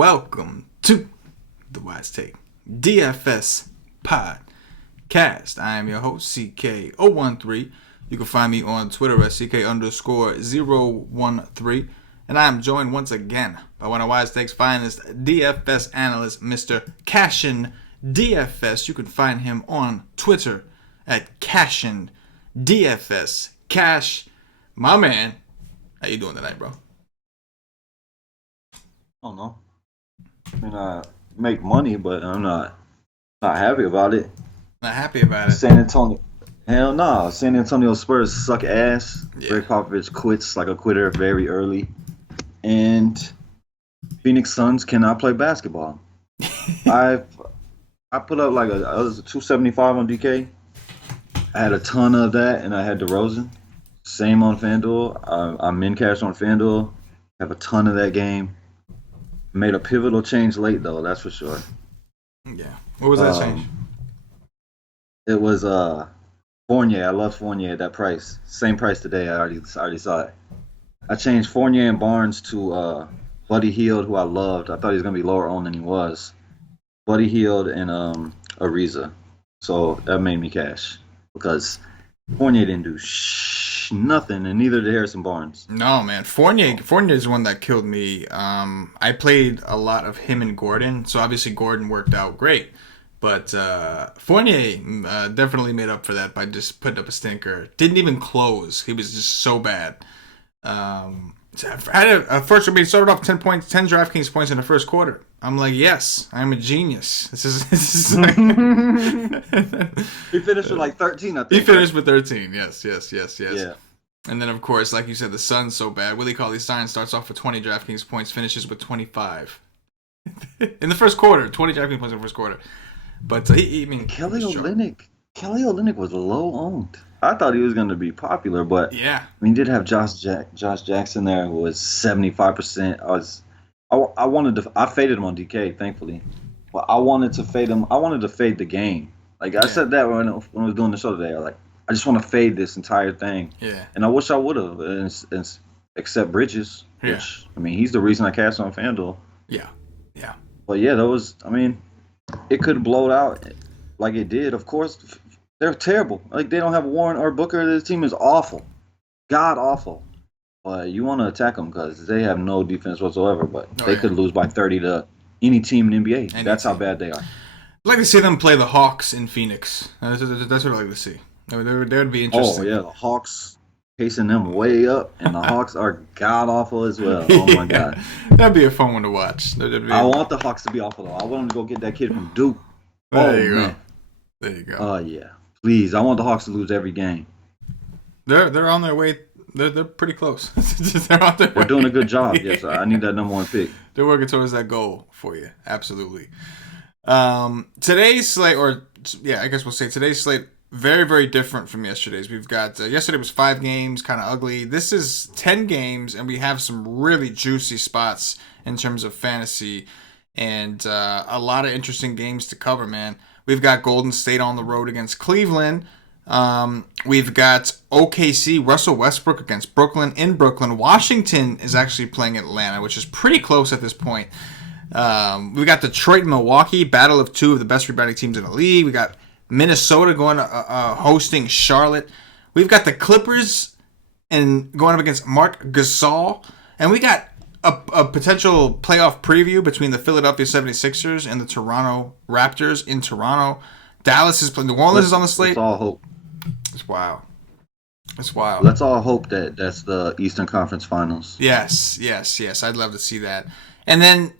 welcome to the Wise Take DFS podcast. I am your host, CK013. You can find me on Twitter at CK_013. And I am joined once again by one of Wise Take's finest DFS analysts, Mr. CashinDFS. You can find him on Twitter at CashinDFS. Cash, my man, how you doing tonight, bro? I don't know. I mean, I make money, but I'm not happy about it. Not happy about it? San Antonio. Hell no. San Antonio Spurs suck ass. Yeah. Greg Popovich quits like a quitter very early. And Phoenix Suns cannot play basketball. I put up like I was 275 on DK. I had a ton of that, and I had DeRozan. Same on FanDuel. I'm in cash on FanDuel. Have a ton of that game. Made a pivotal change late though, that's for sure. Yeah. What was that change? It was Fournier. I love Fournier at that price. Same price today. I already saw it. I changed Fournier and Barnes to Buddy Hield, who I loved. I thought he was gonna be lower owned than he was. Buddy Hield and Ariza. So that made me cash because Fournier didn't do nothing, and neither did Harrison Barnes. No, man. Fournier is one that killed me. I played a lot of him and Gordon, so obviously Gordon worked out great. But Fournier definitely made up for that by just putting up a stinker. Didn't even close. He was just so bad. I had a first. I mean, started off 10 DraftKings points in the first quarter. I'm like, yes, I'm a genius. This is like He finished with like 13, I think. He finished with 13. Yes. Yeah. And then, of course, like you said, the Suns so bad. Willie Cauley-Stein starts off with 20 DraftKings points, finishes with 25 in the first quarter. 20 DraftKings points in the first quarter. But Kelly Olynyk was low owned. I thought he was going to be popular, but yeah, I mean, he did have Josh Jackson there, who was 75%. I faded him on DK, thankfully, but I wanted to fade him. I wanted to fade the game. Like I said that when I was doing the show today. I just want to fade this entire thing. Yeah. And I wish I would have, except Bridges. Yeah. Which, I mean, he's the reason I cashed on FanDuel. Yeah. But yeah, it could blow it out like it did. Of course, they're terrible. Like, they don't have Warren or Booker. This team is awful. God awful. But you want to attack them because they have no defense whatsoever. But they could lose by 30 to any team in the NBA. That's how bad they are. I'd like to see them play the Hawks in Phoenix. That's what I'd like to see. They would be interesting. Oh, yeah. The Hawks pacing them way up. And the Hawks are god awful as well. Oh, my God. That'd be a fun one to watch. I want the Hawks to be awful, though. I want them to go get that kid from Duke. There you go. Oh, yeah. Please. I want the Hawks to lose every game. They're on their way. They're pretty close. They're on their They're doing a good job. Yes, I need that number one pick. They're working towards that goal for you. Absolutely. Today's slate, I guess we'll say today's slate, very, very different from yesterday's. We've got, yesterday was 5 games, kind of ugly. This is 10 games, and we have some really juicy spots in terms of fantasy and a lot of interesting games to cover, man. We've got Golden State on the road against Cleveland. We've got OKC, Russell Westbrook against Brooklyn in Brooklyn. Washington is actually playing Atlanta, which is pretty close at this point. We got Detroit and Milwaukee, battle of 2 of the best rebounding teams in the league. We got Minnesota going hosting Charlotte. We've got the Clippers and going up against Marc Gasol. And we got a potential playoff preview between the Philadelphia 76ers and the Toronto Raptors in Toronto. Dallas is playing. New Orleans is on the slate. Let's all hope. It's wild. Let's all hope that that's the Eastern Conference Finals. Yes. I'd love to see that. And then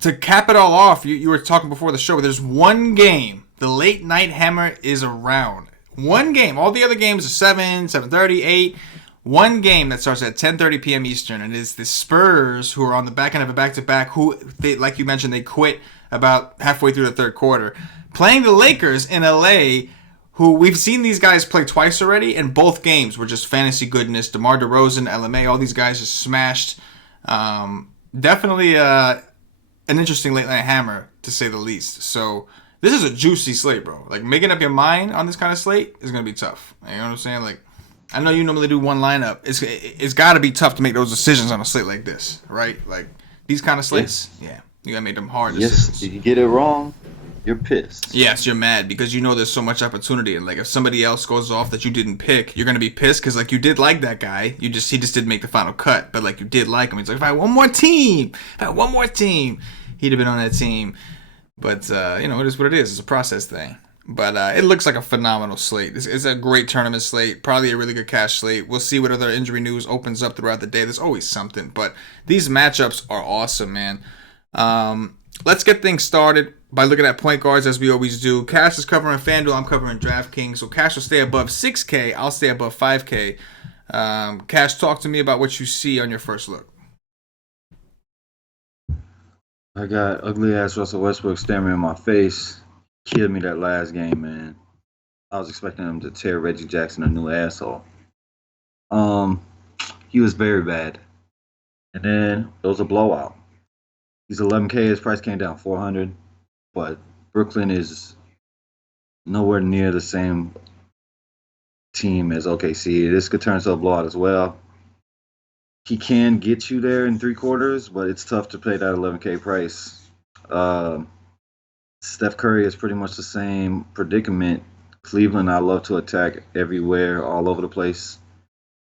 to cap it all off, you were talking before the show, there's one game. The late night hammer is around. One game. All the other games are 7, 7:30, 8. One game that starts at 10:30 p.m. Eastern, and it's the Spurs, who are on the back end of a back-to-back, who, like you mentioned, they quit about halfway through the third quarter, playing the Lakers in L.A., who we've seen these guys play twice already, and both games were just fantasy goodness. DeMar DeRozan, LMA, all these guys just smashed. Definitely an interesting late-night hammer, to say the least. So this is a juicy slate, bro. Like, making up your mind on this kind of slate is going to be tough. You know what I'm saying? Like, I know you normally do one lineup. It's got to be tough to make those decisions on a slate like this, right? Like, these kind of slates, yeah. You gotta make them hard Yes, decisions. if you get it wrong, you're pissed. Yes, you're mad because you know there's so much opportunity, and like if somebody else goes off that you didn't pick, you're gonna be pissed because like you did like that guy, he just didn't make the final cut, but like you did like him. He's like, if I had one more team, he'd have been on that team. But it is what it is. It's a process thing. But it looks like a phenomenal slate. It's a great tournament slate. Probably a really good cash slate. We'll see what other injury news opens up throughout the day. There's always something. But these matchups are awesome, man. Let's get things started by looking at point guards as we always do. Cash is covering FanDuel. I'm covering DraftKings. So Cash will stay above 6K. I'll stay above 5K. Cash, talk to me about what you see on your first look. I got ugly ass Russell Westbrook staring in my face. Killed me that last game, man. I was expecting him to tear Reggie Jackson a new asshole. He was very bad. And then it was a blowout. He's 11K. His price came down 400, but Brooklyn is nowhere near the same team as OKC. This could turn into a blowout as well. He can get you there in 3/4, but it's tough to pay that 11K price. Steph Curry is pretty much the same predicament. Cleveland, I love to attack everywhere, all over the place.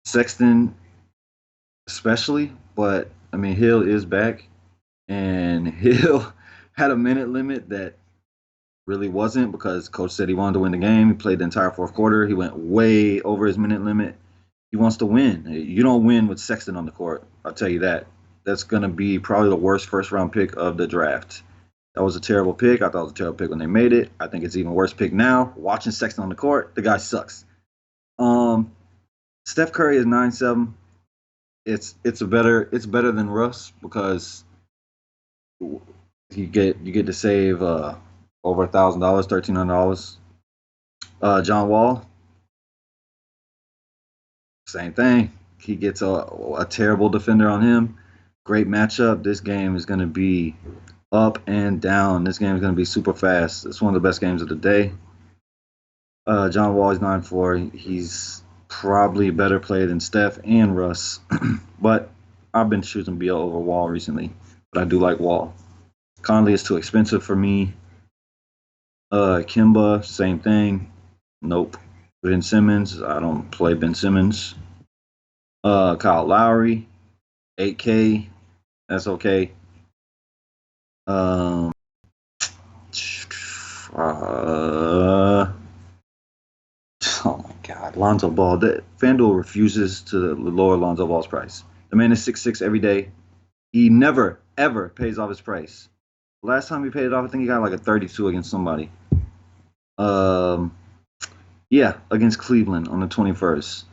Sexton, especially, but I mean, Hill is back, and Hill had a minute limit that really wasn't because coach said he wanted to win the game. He played the entire fourth quarter. He went way over his minute limit. He wants to win. You don't win with Sexton on the court. I'll tell you that. That's going to be probably the worst first-round pick of the draft. That was a terrible pick. I thought it was a terrible pick when they made it. I think it's even worse pick now. Watching Sexton on the court, the guy sucks. Steph Curry is 9-7. It's better than Russ because you get to save over $1,000, $1,300. John Wall, same thing. He gets a terrible defender on him. Great matchup. This game is going to be up and down. This game is going to be super fast. It's one of the best games of the day. John Wall is 9-4. He's probably a better player than Steph and Russ. But I've been choosing Beal over Wall recently. But I do like Wall. Conley is too expensive for me. Kimba, same thing. Nope. Ben Simmons, I don't play Ben Simmons. Kyle Lowry, 8K. That's okay. Oh my God, Lonzo Ball. FanDuel refuses to lower Lonzo Ball's price. The man is 6'6" every day. He never, ever pays off his price. Last time he paid it off, I think he got like a 32 against somebody. Yeah, against Cleveland on the 21st.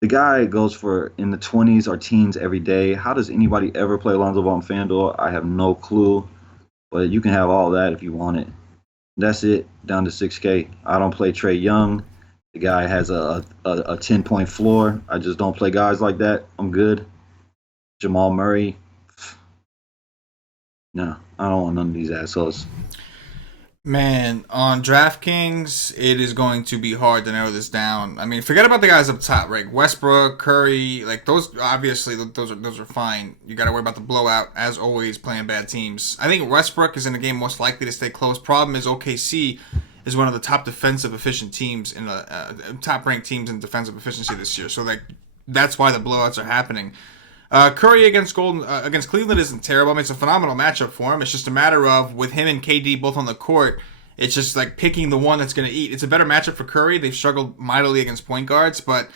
The guy goes for in the 20s or teens every day. How does anybody ever play Lonzo Ball on FanDuel? I have no clue. But you can have all that if you want it. That's it, down to 6K. I don't play Trae Young. The guy has a 10-point floor. I just don't play guys like that. I'm good. Jamal Murray. No, I don't want none of these assholes. Man, on DraftKings, it is going to be hard to narrow this down. I mean, forget about the guys up top, right? Westbrook, Curry, like those. Obviously, those are fine. You got to worry about the blowout, as always, playing bad teams. I think Westbrook is in the game most likely to stay close. Problem is, OKC is one of the top defensive efficient teams in the top ranked teams in defensive efficiency this year. So like that's why the blowouts are happening. Curry against Cleveland isn't terrible. I mean, it's a phenomenal matchup for him. It's just a matter of, with him and KD both on the court, it's just like picking the one that's going to eat. It's a better matchup for Curry. They've struggled mightily against point guards, but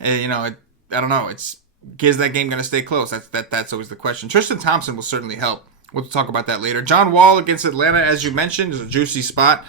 I don't know. Is that game going to stay close? That's always the question. Tristan Thompson will certainly help. We'll talk about that later. John Wall against Atlanta, as you mentioned, is a juicy spot.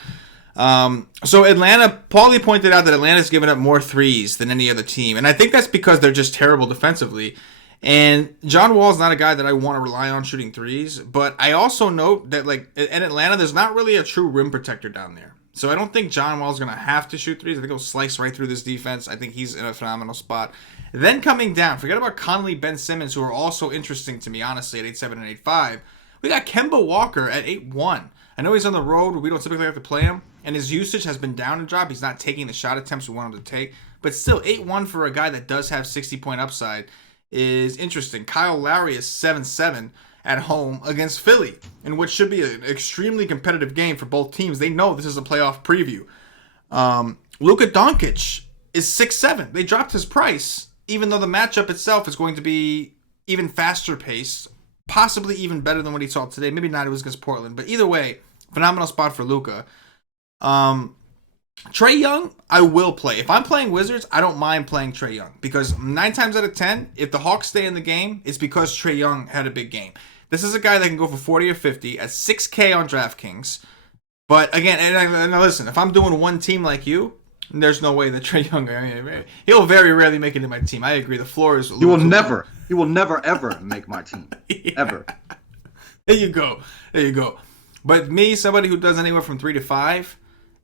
So Atlanta, Paulie pointed out that Atlanta's given up more threes than any other team, and I think that's because they're just terrible defensively. And John Wall's not a guy that I want to rely on shooting threes, but I also note that like in Atlanta, there's not really a true rim protector down there. So I don't think John Wall's going to have to shoot threes. I think he'll slice right through this defense. I think he's in a phenomenal spot. Then coming down, forget about Conley, Ben Simmons, who are also interesting to me, honestly, at 8-7 and 8-5. We got Kemba Walker at 8-1. I know he's on the road. We don't typically have to play him, and his usage has been down a drop. He's not taking the shot attempts we want him to take. But still, 8-1 for a guy that does have 60-point upside is interesting. Kyle Lowry is 7-7. at home against Philly, in what should be an extremely competitive game for both teams. They know this is a playoff preview. Luka Doncic is 6'7". They dropped his price, even though the matchup itself is going to be even faster paced, possibly even better than what he saw today. Maybe not, it was against Portland, but either way, phenomenal spot for Luka. Trae Young, I will play. If I'm playing Wizards, I don't mind playing Trae Young, because 9 times out of 10, if the Hawks stay in the game, it's because Trae Young had a big game. This is a guy that can go for 40 or 50 at 6K on DraftKings. But again, and listen, if I'm doing one team like you, there's no way that Trae Young, he'll very rarely make it in my team. I agree. The floor is... He will never, ever make my team. Yeah. Ever. There you go. But me, somebody who does anywhere from 3 to 5,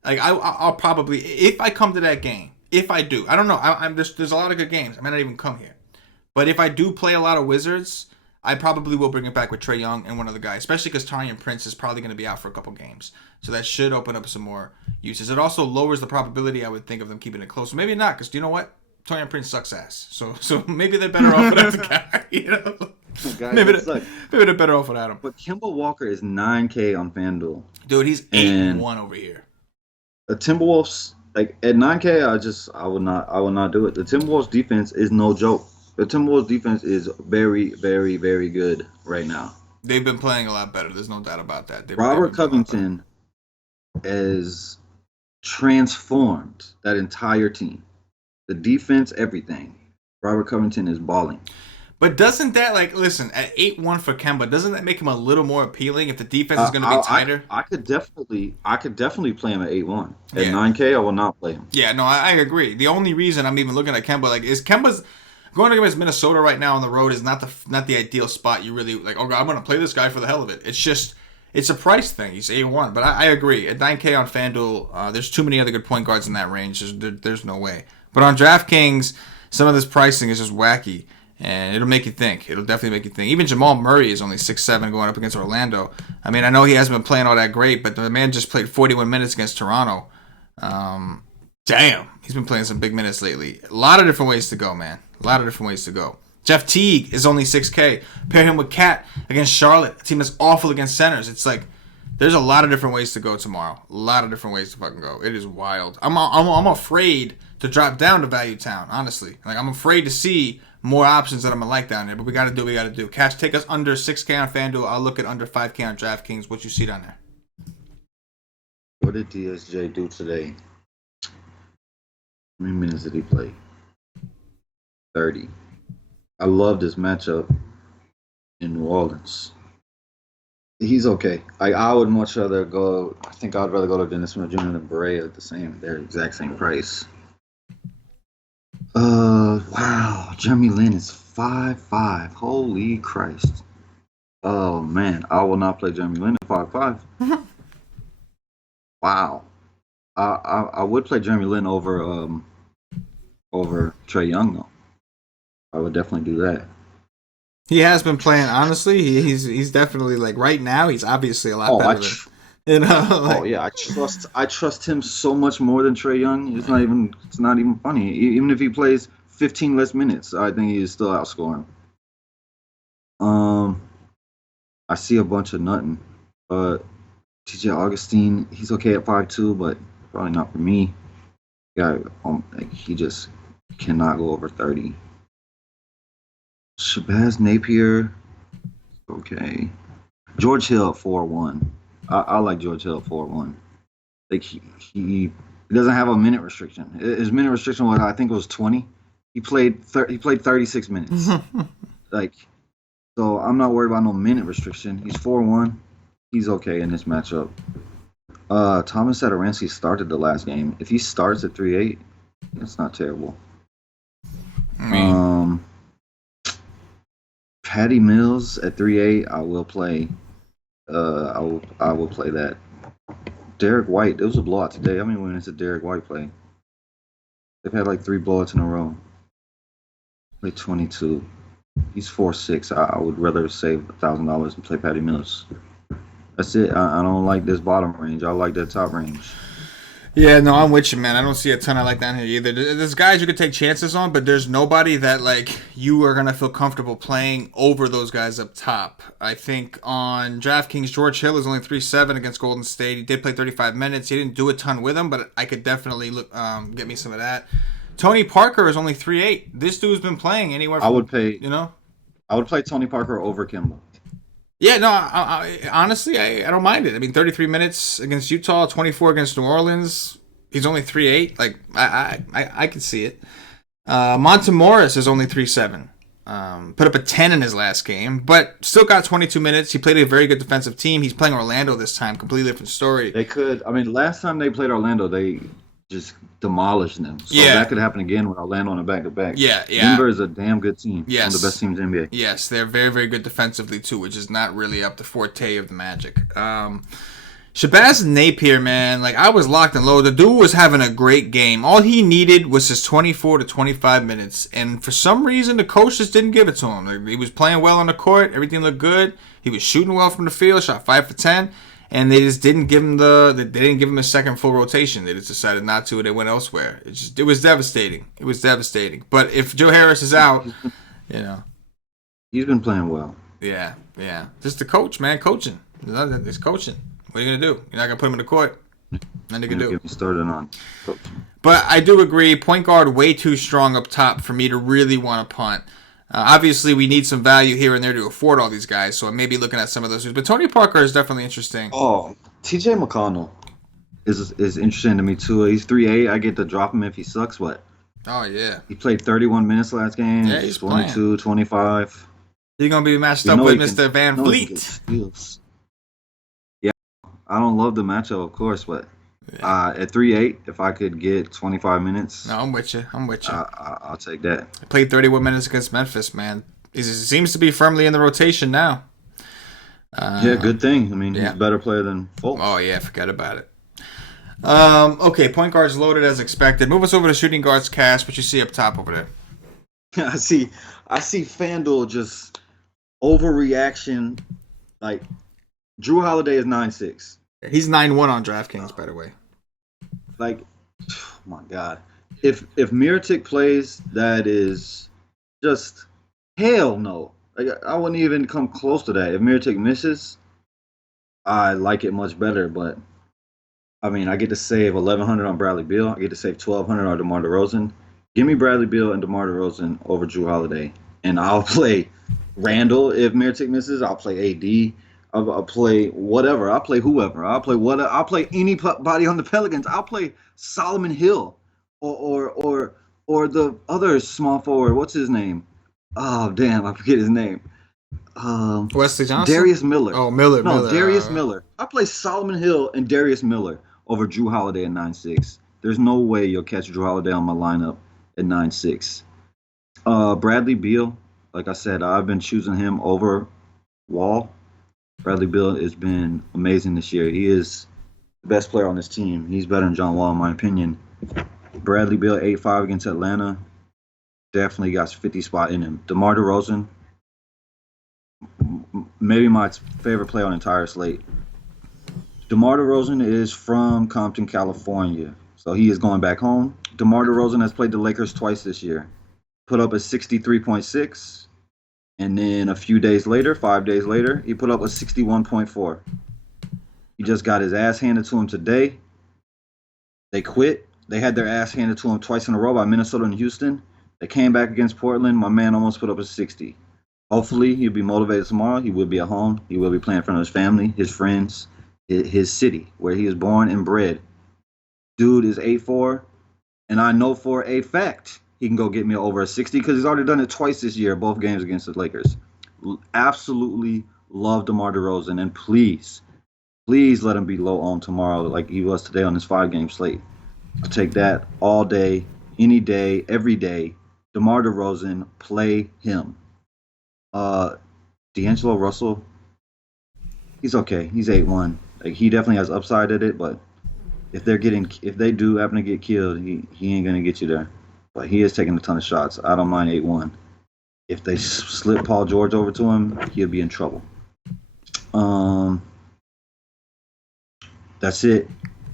like I'll probably, if I come to that game, if I do, I don't know. There's a lot of good games. I might not even come here. But if I do play a lot of Wizards, I probably will bring it back with Trae Young and one other guy, especially because Taurean Prince is probably going to be out for a couple games. So that should open up some more uses. It also lowers the probability, I would think, of them keeping it close. Maybe not, because you know what? Taurean Prince sucks ass. So maybe they're better off without the guy. You know? Maybe they're better off without him. But Kemba Walker is 9K on FanDuel. Dude, he's 8-1 over here. The Timberwolves, like at 9K, I would not do it. The Timberwolves defense is no joke. The Timberwolves defense is very, very, very good right now. They've been playing a lot better. There's no doubt about that. Robert Covington has transformed that entire team. The defense, everything. Robert Covington is balling. But doesn't that, like, listen, at 8-1 for Kemba, doesn't that make him a little more appealing if the defense is going to be tighter? I could definitely play him at 8-1. At 9K, I will not play him. Yeah, no, I agree. The only reason I'm even looking at Kemba, like, is Kemba's going against Minnesota right now on the road is not the ideal spot. You really, like, oh, God, I'm going to play this guy for the hell of it. It's just, it's a price thing. He's 8-1. But I agree. At 9K on FanDuel, there's too many other good point guards in that range. There's no way. But on DraftKings, some of this pricing is just wacky. And it'll make you think. It'll definitely make you think. Even Jamal Murray is only 6'7" going up against Orlando. I mean, I know he hasn't been playing all that great, but the man just played 41 minutes against Toronto. Damn. He's been playing some big minutes lately. A lot of different ways to go, man. A lot of different ways to go. Jeff Teague is only 6K. Pair him with Cat against Charlotte, a team that's awful against centers. It's like, there's a lot of different ways to go tomorrow. A lot of different ways to fucking go. It is wild. I'm afraid to drop down to Value Town, honestly. Like, I'm afraid to see more options that I'm going to like down there. But we got to do what we got to do. Cash, take us under 6K on FanDuel. I'll look at under 5K on DraftKings. What you see down there? What did DSJ do today? How many minutes did he play? 30. I love this matchup in New Orleans. He's okay. I would much rather go. I think I'd rather go to Dennis Smith Jr. than Barea at their exact same price. Wow. Jeremy Lin is 5'5". Holy Christ. Oh man, I will not play Jeremy Lin at 5'5". Wow. I would play Jeremy Lin over Trae Young though. I would definitely do that. He has been playing. Honestly, he's definitely, like, right now. He's obviously a lot better than, you know. Like, yeah, I trust him so much more than Trae Young. It's not even funny. Even if he plays 15 less minutes, I think he is still outscoring. I see a bunch of nothing. TJ Augustine, he's okay at 5'2", but probably not for me. Yeah, he just cannot go over 30. Shabazz Napier, okay. George Hill at 4-1. I like George Hill at 4-1. Like he doesn't have a minute restriction. His minute restriction was, I think it was 20. He played 36 minutes. Like, so I'm not worried about no minute restriction. He's 4-1. He's okay in this matchup. Thomas Satoransky started the last game. If he starts at 3-8, that's not terrible. Patty Mills at 3-8, I will play. I will play that. Derek White, there was a blowout today. How many minutes did Derek White play? They've had like 3 blowouts in a row. Played 22. He's 4-6. I would rather save $1,000 and play Patty Mills. That's it. I don't like this bottom range. I like that top range. Yeah, no, I'm with you, man. I don't see a ton I like down here either. There's guys you could take chances on, but there's nobody that like you are gonna feel comfortable playing over those guys up top. I think on DraftKings, George Hill is only 3-7 against Golden State. He did play 35 minutes. He didn't do a ton with him, but I could definitely get me some of that. Tony Parker is only 3-8. This dude's been playing anywhere I from would pay. you know. I would play Tony Parker over Kimball. Yeah, no, honestly, I don't mind it. I mean, 33 minutes against Utah, 24 against New Orleans. He's only 3-8. Like, I can see it. Monte Morris is only 3-7. Put up a 10 in his last game, but still got 22 minutes. He played a very good defensive team. He's playing Orlando this time. Completely different story. They could. I mean, last time they played Orlando, they just demolished them. So Yeah. that could happen again with Orlando on a back-to-back. Yeah, yeah. Denver is a damn good team. Yes. One of the best teams in the NBA. Yes, they're very, very good defensively, too, which is not really up the forte of the Magic. Shabazz Napier, man, like I was locked and loaded. The dude was having a great game. All he needed was his 24 to 25 minutes, and for some reason the coach just didn't give it to him. Like, he was playing well on the court, everything looked good. He was shooting well from the field, shot 5 for 10, and they just didn't give him a second full rotation. They just decided not to, and they went elsewhere. It was devastating. It was devastating. But if Joe Harris is out, he's been playing well. Yeah. Just the coach, man, coaching. It's coaching. What are you gonna do? You're not gonna put him in the court. Nothing you can do. Get me started on coach. But I do agree, point guard way too strong up top for me to really want to punt. Obviously, we need some value here and there to afford all these guys, so I may be looking at some of those dudes. But Tony Parker is definitely interesting. Oh, T.J. McConnell is interesting to me too. He's 3-8. I get to drop him if he sucks. What? Oh yeah. He played 31 minutes last game. Yeah, he's 22, playing. 25. He's gonna be matched up with Mr. Van Fleet. Fleet. I don't love the matchup, of course, but at 3-8, if I could get 25 minutes, No, I'm with you. I'll take that. I played 31 minutes against Memphis, man. He seems to be firmly in the rotation now. Yeah, good thing. I mean, he's a better player than Fultz. Oh yeah, forget about it. Okay, point guards loaded as expected. Move us over to shooting guards, Cash. What you see up top over there? I see FanDuel just overreaction. Like Drew Holiday is 9-6. He's 9-1 on DraftKings, by the way. Like, oh my God, if Mirotic plays, that is just hell no. Like, I wouldn't even come close to that. If Mirotic misses, I like it much better. But I mean, I get to save $1,100 on Bradley Beal. I get to save $1,200 on DeMar DeRozan. Give me Bradley Beal and DeMar DeRozan over Drew Holiday, and I'll play Randall if Mirotic misses. I'll play AD. I'll play whatever. I'll play whoever. I'll play anybody on the Pelicans. I'll play Solomon Hill or the other small forward. What's his name? Oh damn, I forget his name. Wesley Johnson. Darius Miller. Oh, Miller. Darius Miller. I play Solomon Hill and Darius Miller over Drew Holiday at 9-6. There's no way you'll catch Drew Holiday on my lineup at 9-6. Bradley Beal. Like I said, I've been choosing him over Wall. Bradley Beal has been amazing this year. He is the best player on this team. He's better than John Wall, in my opinion. Bradley Beal, 8-5 against Atlanta. Definitely got a 50 spot in him. DeMar DeRozan, maybe my favorite player on the entire slate. DeMar DeRozan is from Compton, California. So he is going back home. DeMar DeRozan has played the Lakers twice this year. Put up a 63.6. And then a few days later, 5 days later, he put up a 61.4. He just got his ass handed to him today. They quit. They had their ass handed to him twice in a row by Minnesota and Houston. They came back against Portland. My man almost put up a 60. Hopefully, he'll be motivated tomorrow. He will be at home. He will be playing in front of his family, his friends, his city, where he was born and bred. Dude is 8'4", and I know for a fact he can go get me over a 60 because he's already done it twice this year, both games against the Lakers. Absolutely love DeMar DeRozan, and please let him be low on tomorrow like he was today on this 5-game slate. I'll take that all day, any day, every day. DeMar DeRozan, play him. D'Angelo Russell, he's okay. He's 8-1. Like, he definitely has upside at it, but if they do happen to get killed, he ain't gonna get you there. But he is taking a ton of shots. I don't mind 8-1. If they slip Paul George over to him, he'll be in trouble. That's it.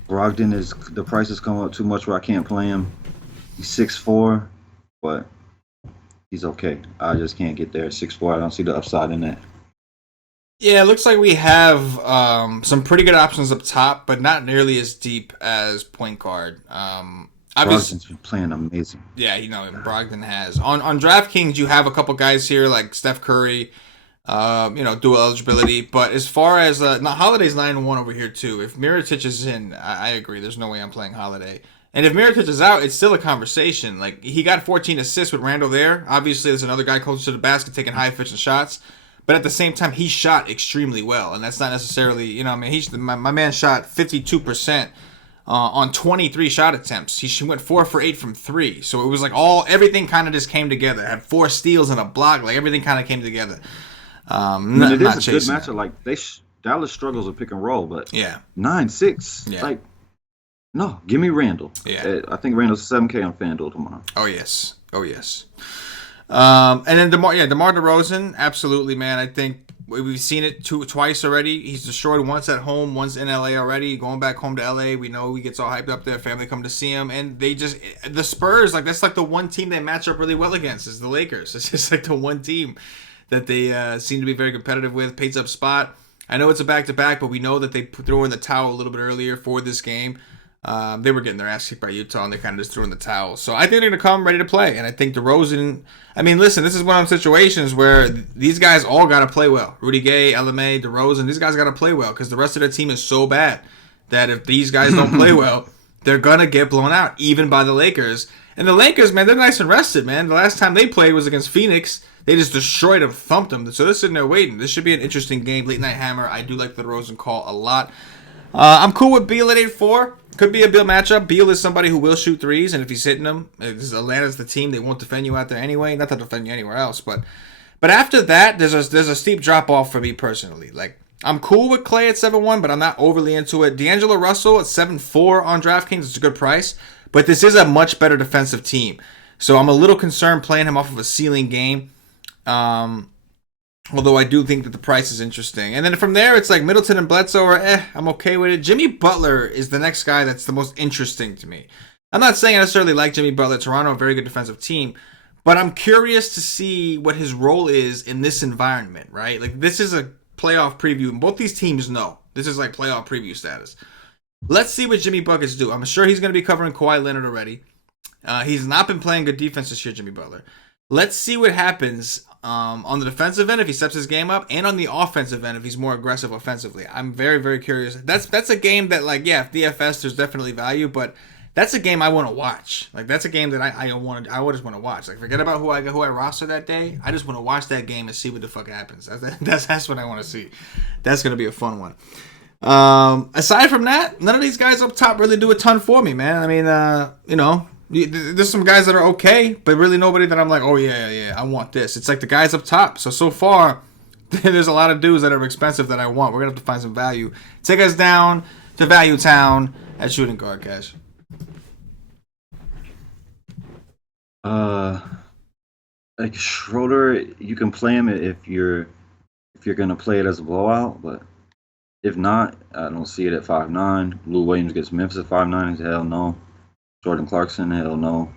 Brogdon is the prices come up too much where I can't play him. He's 6'4", but he's okay. I just can't get there. 6'4", I don't see the upside in that. Yeah, it looks like we have some pretty good options up top, but not nearly as deep as point guard. Brogdon's been playing amazing. Yeah, Brogdon has. On DraftKings, you have a couple guys here like Steph Curry, dual eligibility. But as far as Holiday's 9-1 over here too. If Mirotic is in, I agree. There's no way I'm playing Holiday. And if Mirotic is out, it's still a conversation. Like he got 14 assists with Randall there. Obviously, there's another guy closer to the basket taking high efficient shots. But at the same time, he shot extremely well, and that's not necessarily, my man shot 52% on 23 shot attempts. He went 4 for 8 from 3. So it was like everything kind of just came together. Had 4 steals and a block, like everything kind of came together. It is a good matchup. Like Dallas struggles with pick and roll, but 9-6, like no, give me Randall. Yeah, I think Randall's 7K on FanDuel tomorrow. Oh yes. And then DeMar DeRozan, absolutely, man. I think we've seen it twice already. He's destroyed once at home, once in LA already. Going back home to LA, we know he gets all hyped up there. Family come to see him, and the Spurs, like that's like the one team they match up really well against is the Lakers. It's just like the one team that they seem to be very competitive with. Pays up spot. I know it's a back-to-back, but we know that they threw in the towel a little bit earlier for this game. They were getting their ass kicked by Utah, and they kind of just threw in the towel. So I think they're going to come ready to play. And I think DeRozan, listen, this is one of those situations where these guys all got to play well. Rudy Gay, LMA, DeRozan, these guys got to play well because the rest of their team is so bad that if these guys don't play well, they're going to get blown out, even by the Lakers. And the Lakers, man, they're nice and rested, man. The last time they played was against Phoenix. They just destroyed them, thumped them. So they're sitting there waiting. This should be an interesting game. Late night hammer. I do like the DeRozan call a lot. I'm cool with Beal at 8-4. Could be a Beal matchup. Beal is somebody who will shoot threes, and if he's hitting them, Atlanta's the team. They won't defend you out there anyway. Not to defend you anywhere else, but after that, there's a steep drop off for me personally. Like I'm cool with Clay at 7-1, but I'm not overly into it. D'Angelo Russell at 7-4 on DraftKings. It's a good price, but this is a much better defensive team, so I'm a little concerned playing him off of a ceiling game. Although I do think that the price is interesting. And then from there, it's like Middleton and Bledsoe are I'm okay with it. Jimmy Butler is the next guy that's the most interesting to me. I'm not saying I necessarily like Jimmy Butler. Toronto, a very good defensive team. But I'm curious to see what his role is in this environment, right? Like, this is a playoff preview, and both these teams know. This is like playoff preview status. Let's see what Jimmy Buckets do. I'm sure he's going to be covering Kawhi Leonard already. He's not been playing good defense this year, Jimmy Butler. Let's see what happens on the defensive end if he steps his game up, and on the offensive end if he's more aggressive offensively. I'm very, very curious. That's a game that, like, if DFS, there's definitely value, but that's a game I want to watch. Like, that's a game that I just want to watch. Like, forget about who I roster that day. I just want to watch that game and see what the fuck happens. That's what I want to see. That's gonna be a fun one. Aside from that, none of these guys up top really do a ton for me, man. I mean, there's some guys that are okay, but really nobody that I'm like, oh yeah, I want this. It's like the guys up top. So far, there's a lot of dudes that are expensive that I want. We're gonna have to find some value. Take us down to Value Town at shooting guard, Cash. Like Schroeder, you can play him if you're gonna play it as a blowout, but if not, I don't see it at 5'9". Lou Williams gets Memphis at 5'9". Hell no. Jordan Clarkson, hell no.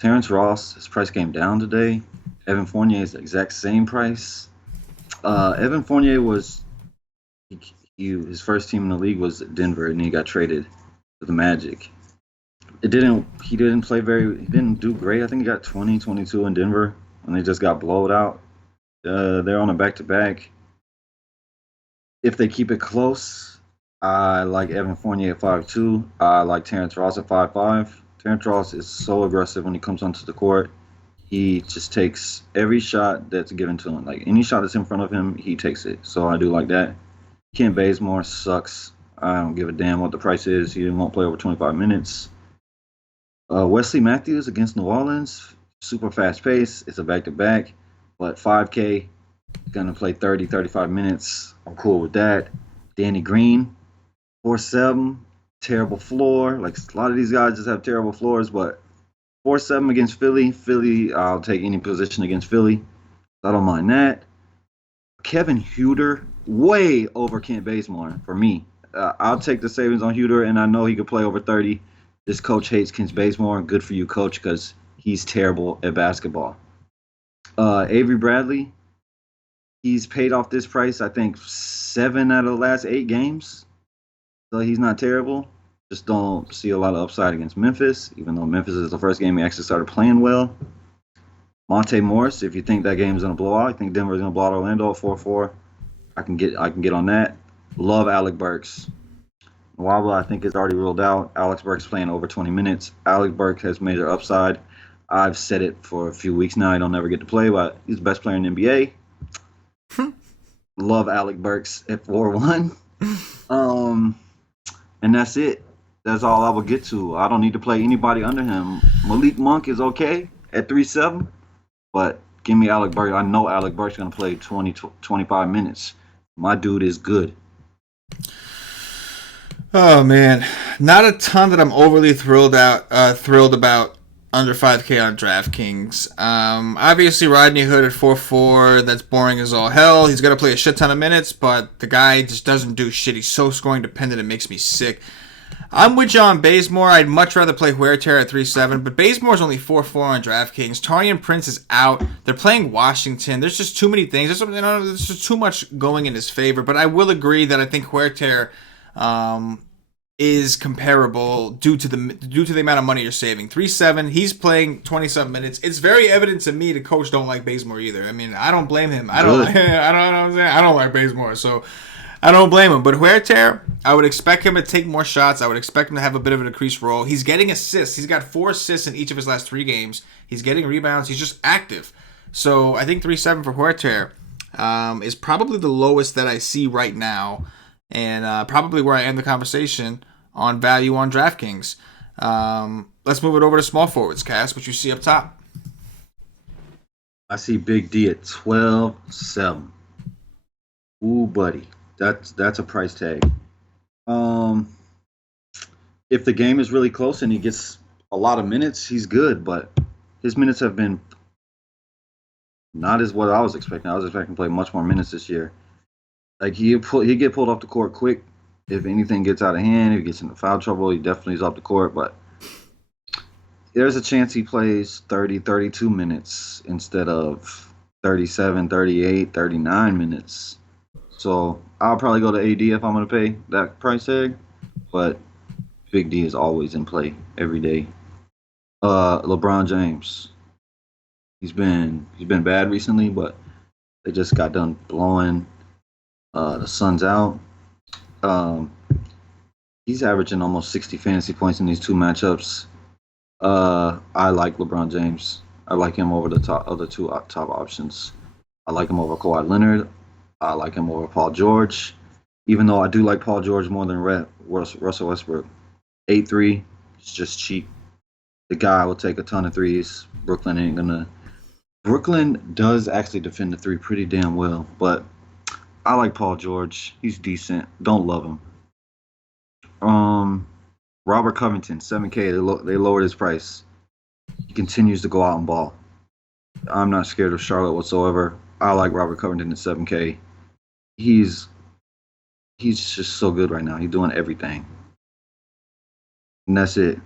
Terrence Ross, his price came down today. Evan Fournier is the exact same price. Evan Fournier was his first team in the league was Denver, and he got traded to the Magic. He didn't do great. I think he got 20, 22 in Denver, and they just got blowed out. They're on a back-to-back. If they keep it close, I like Evan Fournier at 5'2". I like Terrence Ross at 5'5". Terrence Ross is so aggressive when he comes onto the court. He just takes every shot that's given to him. Like, any shot that's in front of him, he takes it. So I do like that. Kent Bazemore sucks. I don't give a damn what the price is. He won't play over 25 minutes. Wesley Matthews against New Orleans. Super fast pace. It's a back-to-back. But 5K, going to play 30, 35 minutes. I'm cool with that. Danny Green, 4-7. Terrible floor. Like, a lot of these guys just have terrible floors, but 4-7 against Philly, I'll take any position against Philly. I don't mind that. Kevin Huerter, way over Kent Bazemore for me. I'll take the savings on Huter, and I know he could play over 30. This coach hates Kent Bazemore. Good for you, coach, because he's terrible at basketball. Avery Bradley, he's paid off this price, I think, 7 out of the last 8 games. So he's not terrible. Just don't see a lot of upside against Memphis, even though Memphis is the first game he actually started playing well. Monte Morris, if you think that game is going to blow out, I think Denver is going to blow out Orlando at 4-4. I can get on that. Love Alec Burks. Wabba, I think, is already ruled out. Alex Burks playing over 20 minutes. Alec Burks has major upside. I've said it for a few weeks now. He don't never get to play, but he's the best player in the NBA. Love Alec Burks at 4-1. And that's it. That's all I will get to. I don't need to play anybody under him. Malik Monk is okay at 3-7, but give me Alec Burks. I know Alec Burks is going to play 25 minutes. My dude is good. Oh man, not a ton that I'm overly thrilled about under 5K on DraftKings. Obviously Rodney Hood at 4-4, that's boring as all hell. He's got to play a shit ton of minutes, but the guy just doesn't do shit. He's so scoring dependent, it makes me sick. I'm with John Bazemore. I'd much rather play Huerter at 3-7, but Bazemore's only 4-4 on DraftKings. Taurean Prince is out. They're playing Washington. There's just too many things. There's just too much going in his favor, but I will agree that I think Huerter is comparable due to the amount of money you're saving. 3-7, he's playing 27 minutes. It's very evident to me the coach don't like Bazemore either. I mean, I don't blame him. I don't like Bazemore, so I don't blame him. But Huerter, I would expect him to take more shots. I would expect him to have a bit of an increased role. He's getting assists. He's got 4 assists in each of his last 3 games. He's getting rebounds. He's just active. So I think 3-7 for Huerter is probably the lowest that I see right now, and probably where I end the conversation on value on DraftKings. Let's move it over to small forwards, Cass. What you see up top? I see Big D at 12-7. Ooh, buddy. That's a price tag. If the game is really close and he gets a lot of minutes, he's good, but his minutes have been not as what I was expecting. I was expecting to play much more minutes this year. Like he'd get pulled off the court quick. If anything gets out of hand, if he gets into foul trouble, he definitely is off the court, but there's a chance he plays 30, 32 minutes instead of 37, 38, 39 minutes. So I'll probably go to AD if I'm going to pay that price tag, but Big D is always in play every day. LeBron James, he's been bad recently, but they just got done blowing the Suns out. He's averaging almost 60 fantasy points in these 2 matchups. I like LeBron James. I like him over the other 2 top options. I like him over Kawhi Leonard. I like him over Paul George, even though I do like Paul George more than Russell Westbrook. 8-3, it's just cheap. The guy will take a ton of threes. Brooklyn does actually defend the 3 pretty damn well, but I like Paul George. He's decent. Don't love him. Robert Covington, 7K. They lowered his price. He continues to go out and ball. I'm not scared of Charlotte whatsoever. I like Robert Covington at 7K. He's just so good right now. He's doing everything. And that's it.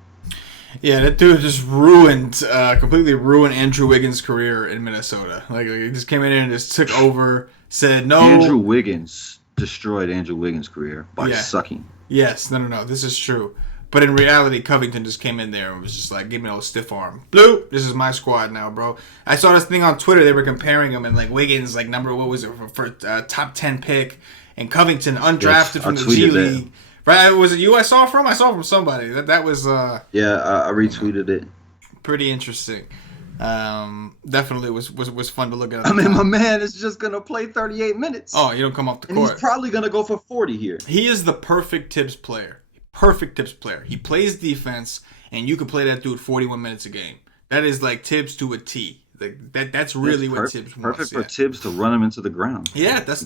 Yeah, that dude just completely ruined Andrew Wiggins' career in Minnesota. Like he just came in and just took over, said no. Andrew Wiggins destroyed Andrew Wiggins' career by sucking. Yes, no, this is true. But in reality, Covington just came in there and was just like, give me a little stiff arm. Bloop, this is my squad now, bro. I saw this thing on Twitter. They were comparing him, and like Wiggins, like for top 10 pick, and Covington undrafted from the G League. That. Right? Was it you I saw from? I saw from somebody. That was I retweeted it. Pretty interesting. Definitely was fun to look at. I mean, my man is just gonna play 38 minutes. Oh, you don't come off the court. He's probably gonna go for 40 here. He is the perfect Tibbs player. He plays defense, and you can play that dude 41 minutes a game. That is like Tibbs to a T. Like that's really what Tibbs wants. Perfect for Tibbs to run him into the ground. Yeah, that's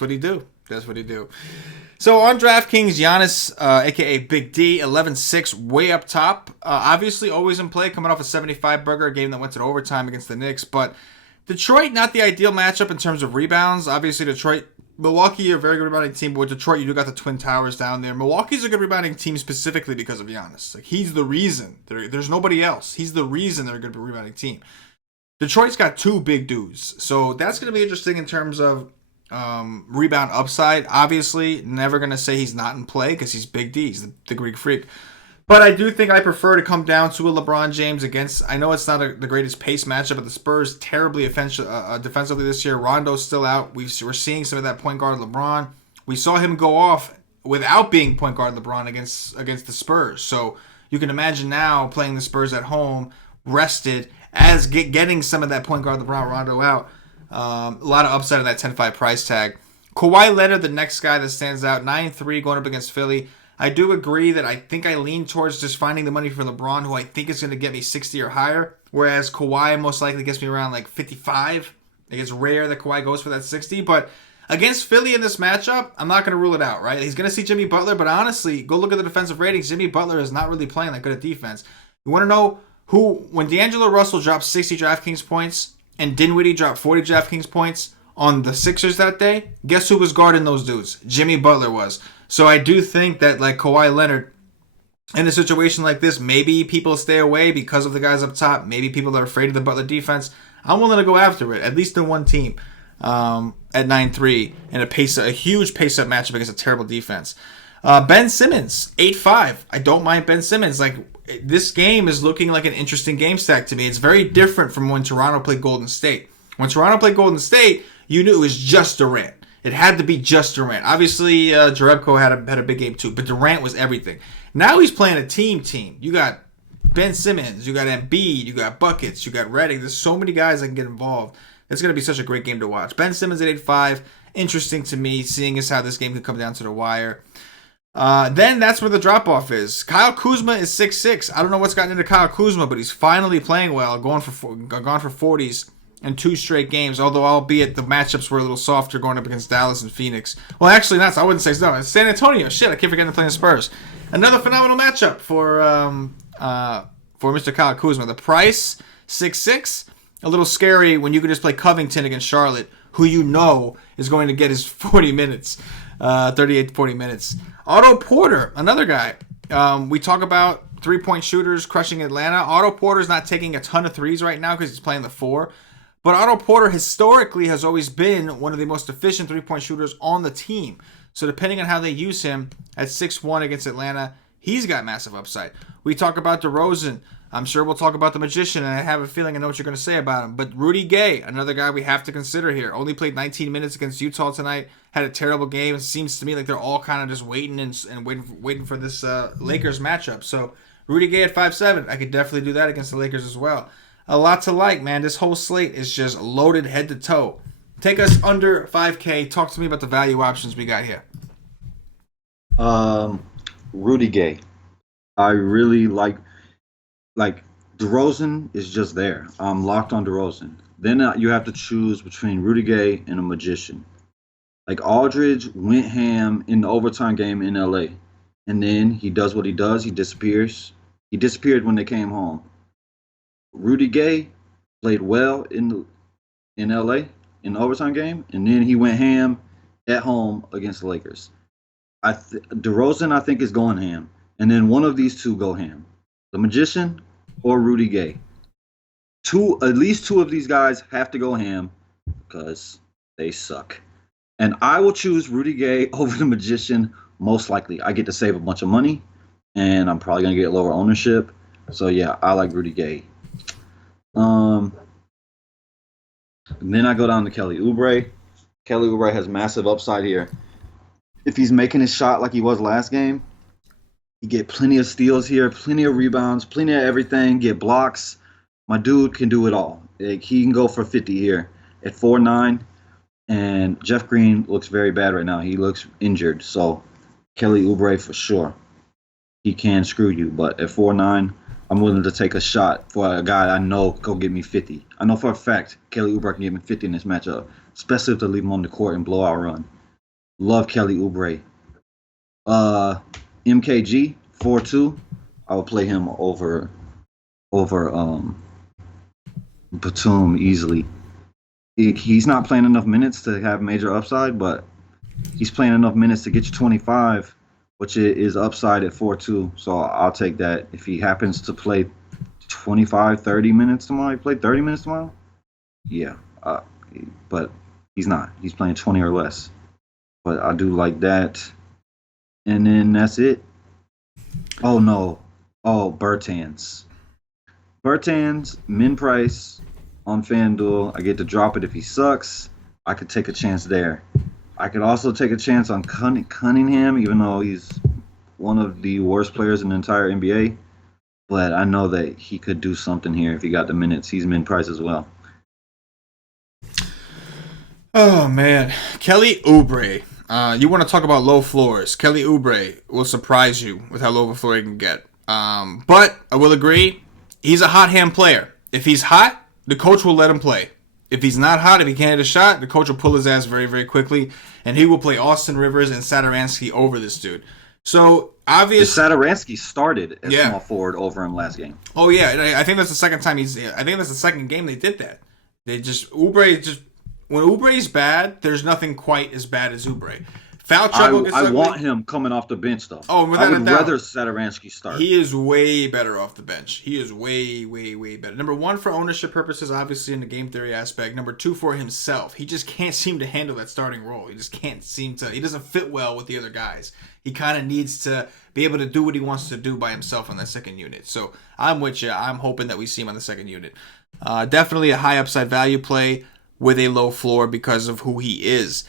what he do. That's what he do. So on DraftKings, Giannis, a.k.a. Big D, 11-6, way up top. Obviously always in play, coming off a 75-burger, a game that went to overtime against the Knicks. But Detroit, not the ideal matchup in terms of rebounds. Obviously, Detroit Milwaukee are a very good rebounding team, but with Detroit, you do got the Twin Towers down there. Milwaukee's a good rebounding team specifically because of Giannis. Like, he's the reason. There's nobody else. He's the reason they're a good rebounding team. Detroit's got two big dudes, so that's going to be interesting in terms of rebound upside. Obviously, never going to say he's not in play because he's Big D. He's the Greek freak. But I do think I prefer to come down to a LeBron James against. I know it's not the greatest pace matchup, but the Spurs terribly defensively this year. Rondo's still out. We're seeing some of that point guard LeBron. We saw him go off without being point guard LeBron against the Spurs. So you can imagine now playing the Spurs at home, rested, as getting some of that point guard LeBron Rondo out. A lot of upside of that 10-5 price tag. Kawhi Leonard, the next guy that stands out, 9-3 going up against Philly. I do agree that I think I lean towards just finding the money for LeBron, who I think is going to get me 60 or higher, whereas Kawhi most likely gets me around like 55. It's rare that Kawhi goes for that 60, but against Philly in this matchup, I'm not going to rule it out, right? He's going to see Jimmy Butler, but honestly, go look at the defensive ratings. Jimmy Butler is not really playing that good at defense. You want to know who, when D'Angelo Russell dropped 60 DraftKings points and Dinwiddie dropped 40 DraftKings points on the Sixers that day, guess who was guarding those dudes? Jimmy Butler was. So I do think that, like Kawhi Leonard, in a situation like this, maybe people stay away because of the guys up top. Maybe people are afraid of the Butler defense. I'm willing to go after it, at least in one team, at 9-3 in a huge pace-up matchup against a terrible defense. Ben Simmons, 8-5. I don't mind Ben Simmons. Like, this game is looking like an interesting game stack to me. It's very different from when Toronto played Golden State. When Toronto played Golden State, you knew it was just Durant. It had to be just Durant. Obviously, Jerebko had a big game too, but Durant was everything. Now he's playing a team. You got Ben Simmons, you got Embiid, you got buckets, you got Redick. There's so many guys that can get involved. It's going to be such a great game to watch. Ben Simmons at 8-5, interesting to me, seeing as how this game could come down to the wire. Then that's where the drop-off is. Kyle Kuzma is 6-6. I don't know what's gotten into Kyle Kuzma, but he's finally playing well, gone for 40s. In 2 straight games, although albeit the matchups were a little softer going up against Dallas and Phoenix. Well, actually, not. I wouldn't say so. It's San Antonio. Shit, I keep forgetting to play the Spurs. Another phenomenal matchup for Mr. Kyle Kuzma. The price, 6-6. A little scary when you could just play Covington against Charlotte, who you know is going to get his 40 minutes, 38 to 40 minutes. Otto Porter, another guy. We talk about three-point shooters crushing Atlanta. Otto Porter's not taking a ton of threes right now because he's playing the 4. But Otto Porter historically has always been one of the most efficient three-point shooters on the team. So depending on how they use him at 6-1 against Atlanta, he's got massive upside. We talk about DeRozan. I'm sure we'll talk about the Magician, and I have a feeling I know what you're going to say about him. But Rudy Gay, another guy we have to consider here. Only played 19 minutes against Utah tonight. Had a terrible game. It seems to me like they're all kind of just waiting and waiting for this Lakers matchup. So Rudy Gay at 5-7. I could definitely do that against the Lakers as well. A lot to like, man. This whole slate is just loaded head to toe. Take us under 5K. Talk to me about the value options we got here. Rudy Gay. I really like DeRozan is just there. I'm locked on DeRozan. Then you have to choose between Rudy Gay and a Magician. Like Aldridge went ham in the overtime game in LA. And then he does what he does. He disappears. He disappeared when they came home. Rudy Gay played well in LA in the overtime game, and then he went ham at home against the Lakers. DeRozan, I think, is going ham, and then one of these two go ham: the Magician or Rudy Gay. At least two of these guys have to go ham because they suck. And I will choose Rudy Gay over the Magician most likely. I get to save a bunch of money, and I'm probably gonna get lower ownership. So yeah, I like Rudy Gay. And then I go down to Kelly Oubre. Kelly Oubre has massive upside here. If he's making his shot like he was last game, you get plenty of steals here, plenty of rebounds, plenty of everything, get blocks. My dude can do it all. Like, he can go for 50 here at 4-9. And Jeff Green looks very bad right now. He looks injured. So Kelly Oubre for sure. He can screw you. But at 4-9, I'm willing to take a shot for a guy I know go get me 50. I know for a fact Kelly Oubre can get me 50 in this matchup, especially if they leave him on the court and blowout run. Love Kelly Oubre. MKG 4-2. I would play him over Batum easily. He's not playing enough minutes to have major upside, but he's playing enough minutes to get you 25, which is upside at 4-2. So I'll take that. If he happens to play 25, 30 minutes tomorrow, he played 30 minutes tomorrow? Yeah. But he's not. He's playing 20 or less. But I do like that. And then that's it. Oh, no. Oh, Bertans. Bertans, min price on FanDuel. I get to drop it if he sucks. I could take a chance there. I could also take a chance on Cunningham, even though he's one of the worst players in the entire NBA. But I know that he could do something here if he got the minutes. He's min price as well. Oh, man. Kelly Oubre. You want to talk about low floors. Kelly Oubre will surprise you with how low of a floor he can get. But I will agree, he's a hot hand player. If he's hot, the coach will let him play. If he's not hot, if he can't hit a shot, the coach will pull his ass very, very quickly, and he will play Austin Rivers and Satoransky over this dude. So, obviously, Satoransky started as small forward over him last game. Oh, yeah. I think that's the second time I think that's the second game they did that. When Oubre's bad, there's nothing quite as bad as Oubre. Foul trouble gets ugly. I want him coming off the bench, though. Oh, without I would a doubt. rather Satoransky start. He is way better off the bench. He is way, way, way better. Number one, for ownership purposes, obviously in the game theory aspect. Number two, for himself. He just can't seem to handle that starting role. He just can't seem to. He doesn't fit well with the other guys. He kind of needs to be able to do what he wants to do by himself on that second unit. So I'm with you. I'm hoping that we see him on the second unit. Definitely a high upside value play with a low floor because of who he is.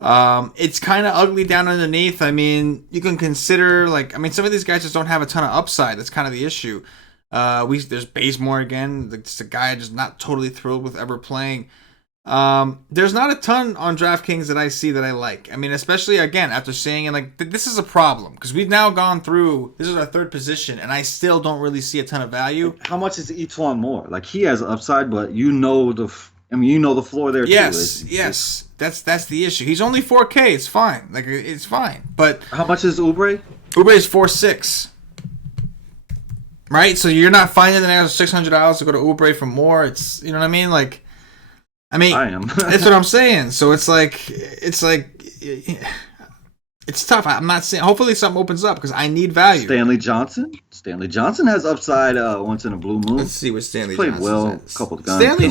It's kind of ugly down underneath. I mean, you can consider, some of these guys just don't have a ton of upside. That's kind of the issue. There's Bazemore again. It's a guy just not totally thrilled with ever playing. There's not a ton on DraftKings that I see that I like. I mean, especially, again, after saying it, this is a problem. Because we've now gone through, this is our third position, and I still don't really see a ton of value. How much is each one more? Like, he has upside, but you know the floor there, too. Yes. That's the issue. He's only 4K. It's fine. It's fine. But how much is Oubre? Oubre is 4.6. Right? So you're not finding an extra $600 to go to Oubre for more. It's, you know what I mean? I am. That's what I'm saying. So it's tough. I'm not saying. Hopefully something opens up because I need value. Stanley Johnson has upside once in a blue moon. Let's see what Stanley Johnson played well is. a couple of Stanley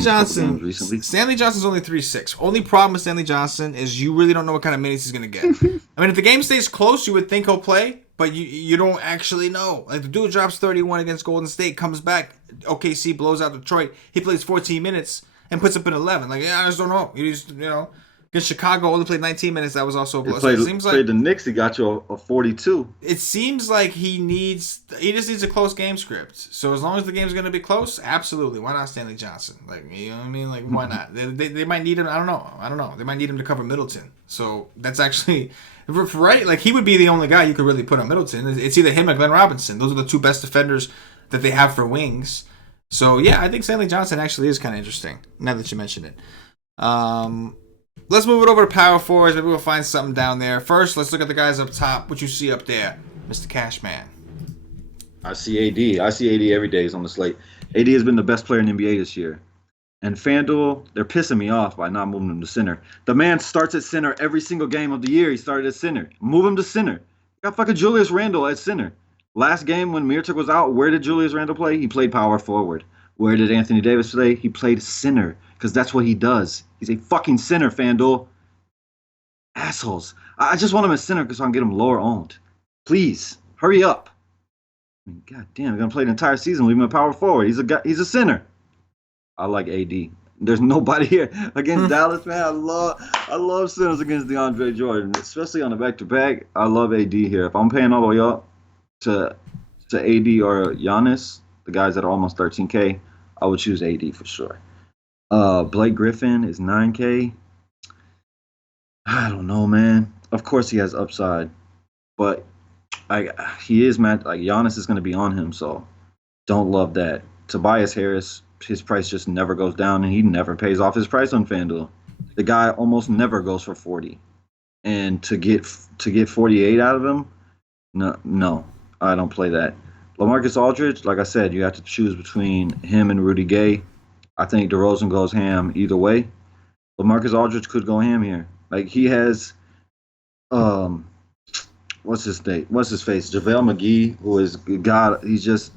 recently. Stanley Johnson's only 3.6. Only problem with Stanley Johnson is you really don't know what kind of minutes he's going to get. I mean, if the game stays close, you would think he'll play, but you don't actually know. Like, the dude drops 31 against Golden State, comes back, OKC blows out Detroit. He plays 14 minutes and puts up an 11. I just don't know. Against Chicago, only played 19 minutes. That was also a blow. So it seems like the Knicks, he got you a 42. It seems like he just needs a close game script. So as long as the game's going to be close, absolutely. Why not Stanley Johnson? You know what I mean? Why not? They might need him. I don't know. They might need him to cover Middleton. So that's actually right. He would be the only guy you could really put on Middleton. It's either him or Glenn Robinson. Those are the two best defenders that they have for wings. So yeah, I think Stanley Johnson actually is kind of interesting. Now that you mention it. Let's move it over to power forwards. Maybe we'll find something down there. First, let's look at the guys up top. What you see up there, Mr. Cashman? I see AD. Every day. He's on the slate. AD has been the best player in the NBA this year. And FanDuel, they're pissing me off by not moving him to center. The man starts at center every single game of the year. He started at center. Move him to center. You got fucking Julius Randle at center. Last game when Mirotic was out, where did Julius Randle play? He played power forward. Where did Anthony Davis play? He played center. Because that's what he does. He's a fucking center, FanDuel. Assholes. I just want him at center because I can get him lower owned. Please, hurry up. I mean, God damn, we're going to play the entire season. Leave him at power forward. He's a center. I like AD. There's nobody here against Dallas, man. I love centers against DeAndre Jordan, especially on the back-to-back. I love AD here. If I'm paying all the way up to AD or Giannis, the guys that are almost 13K, I would choose AD for sure. Blake Griffin is 9K. I don't know, man. Of course he has upside, but he is mad. Giannis is going to be on him, so don't love that. Tobias Harris, his price just never goes down, and he never pays off his price on FanDuel. The guy almost never goes for 40, and to get 48 out of him, no, I don't play that. LaMarcus Aldridge, like I said, you have to choose between him and Rudy Gay. I think DeRozan goes ham either way. LaMarcus Aldridge could go ham here. He has um, what's his name? What's his face? JaVale McGee, who is God. He's just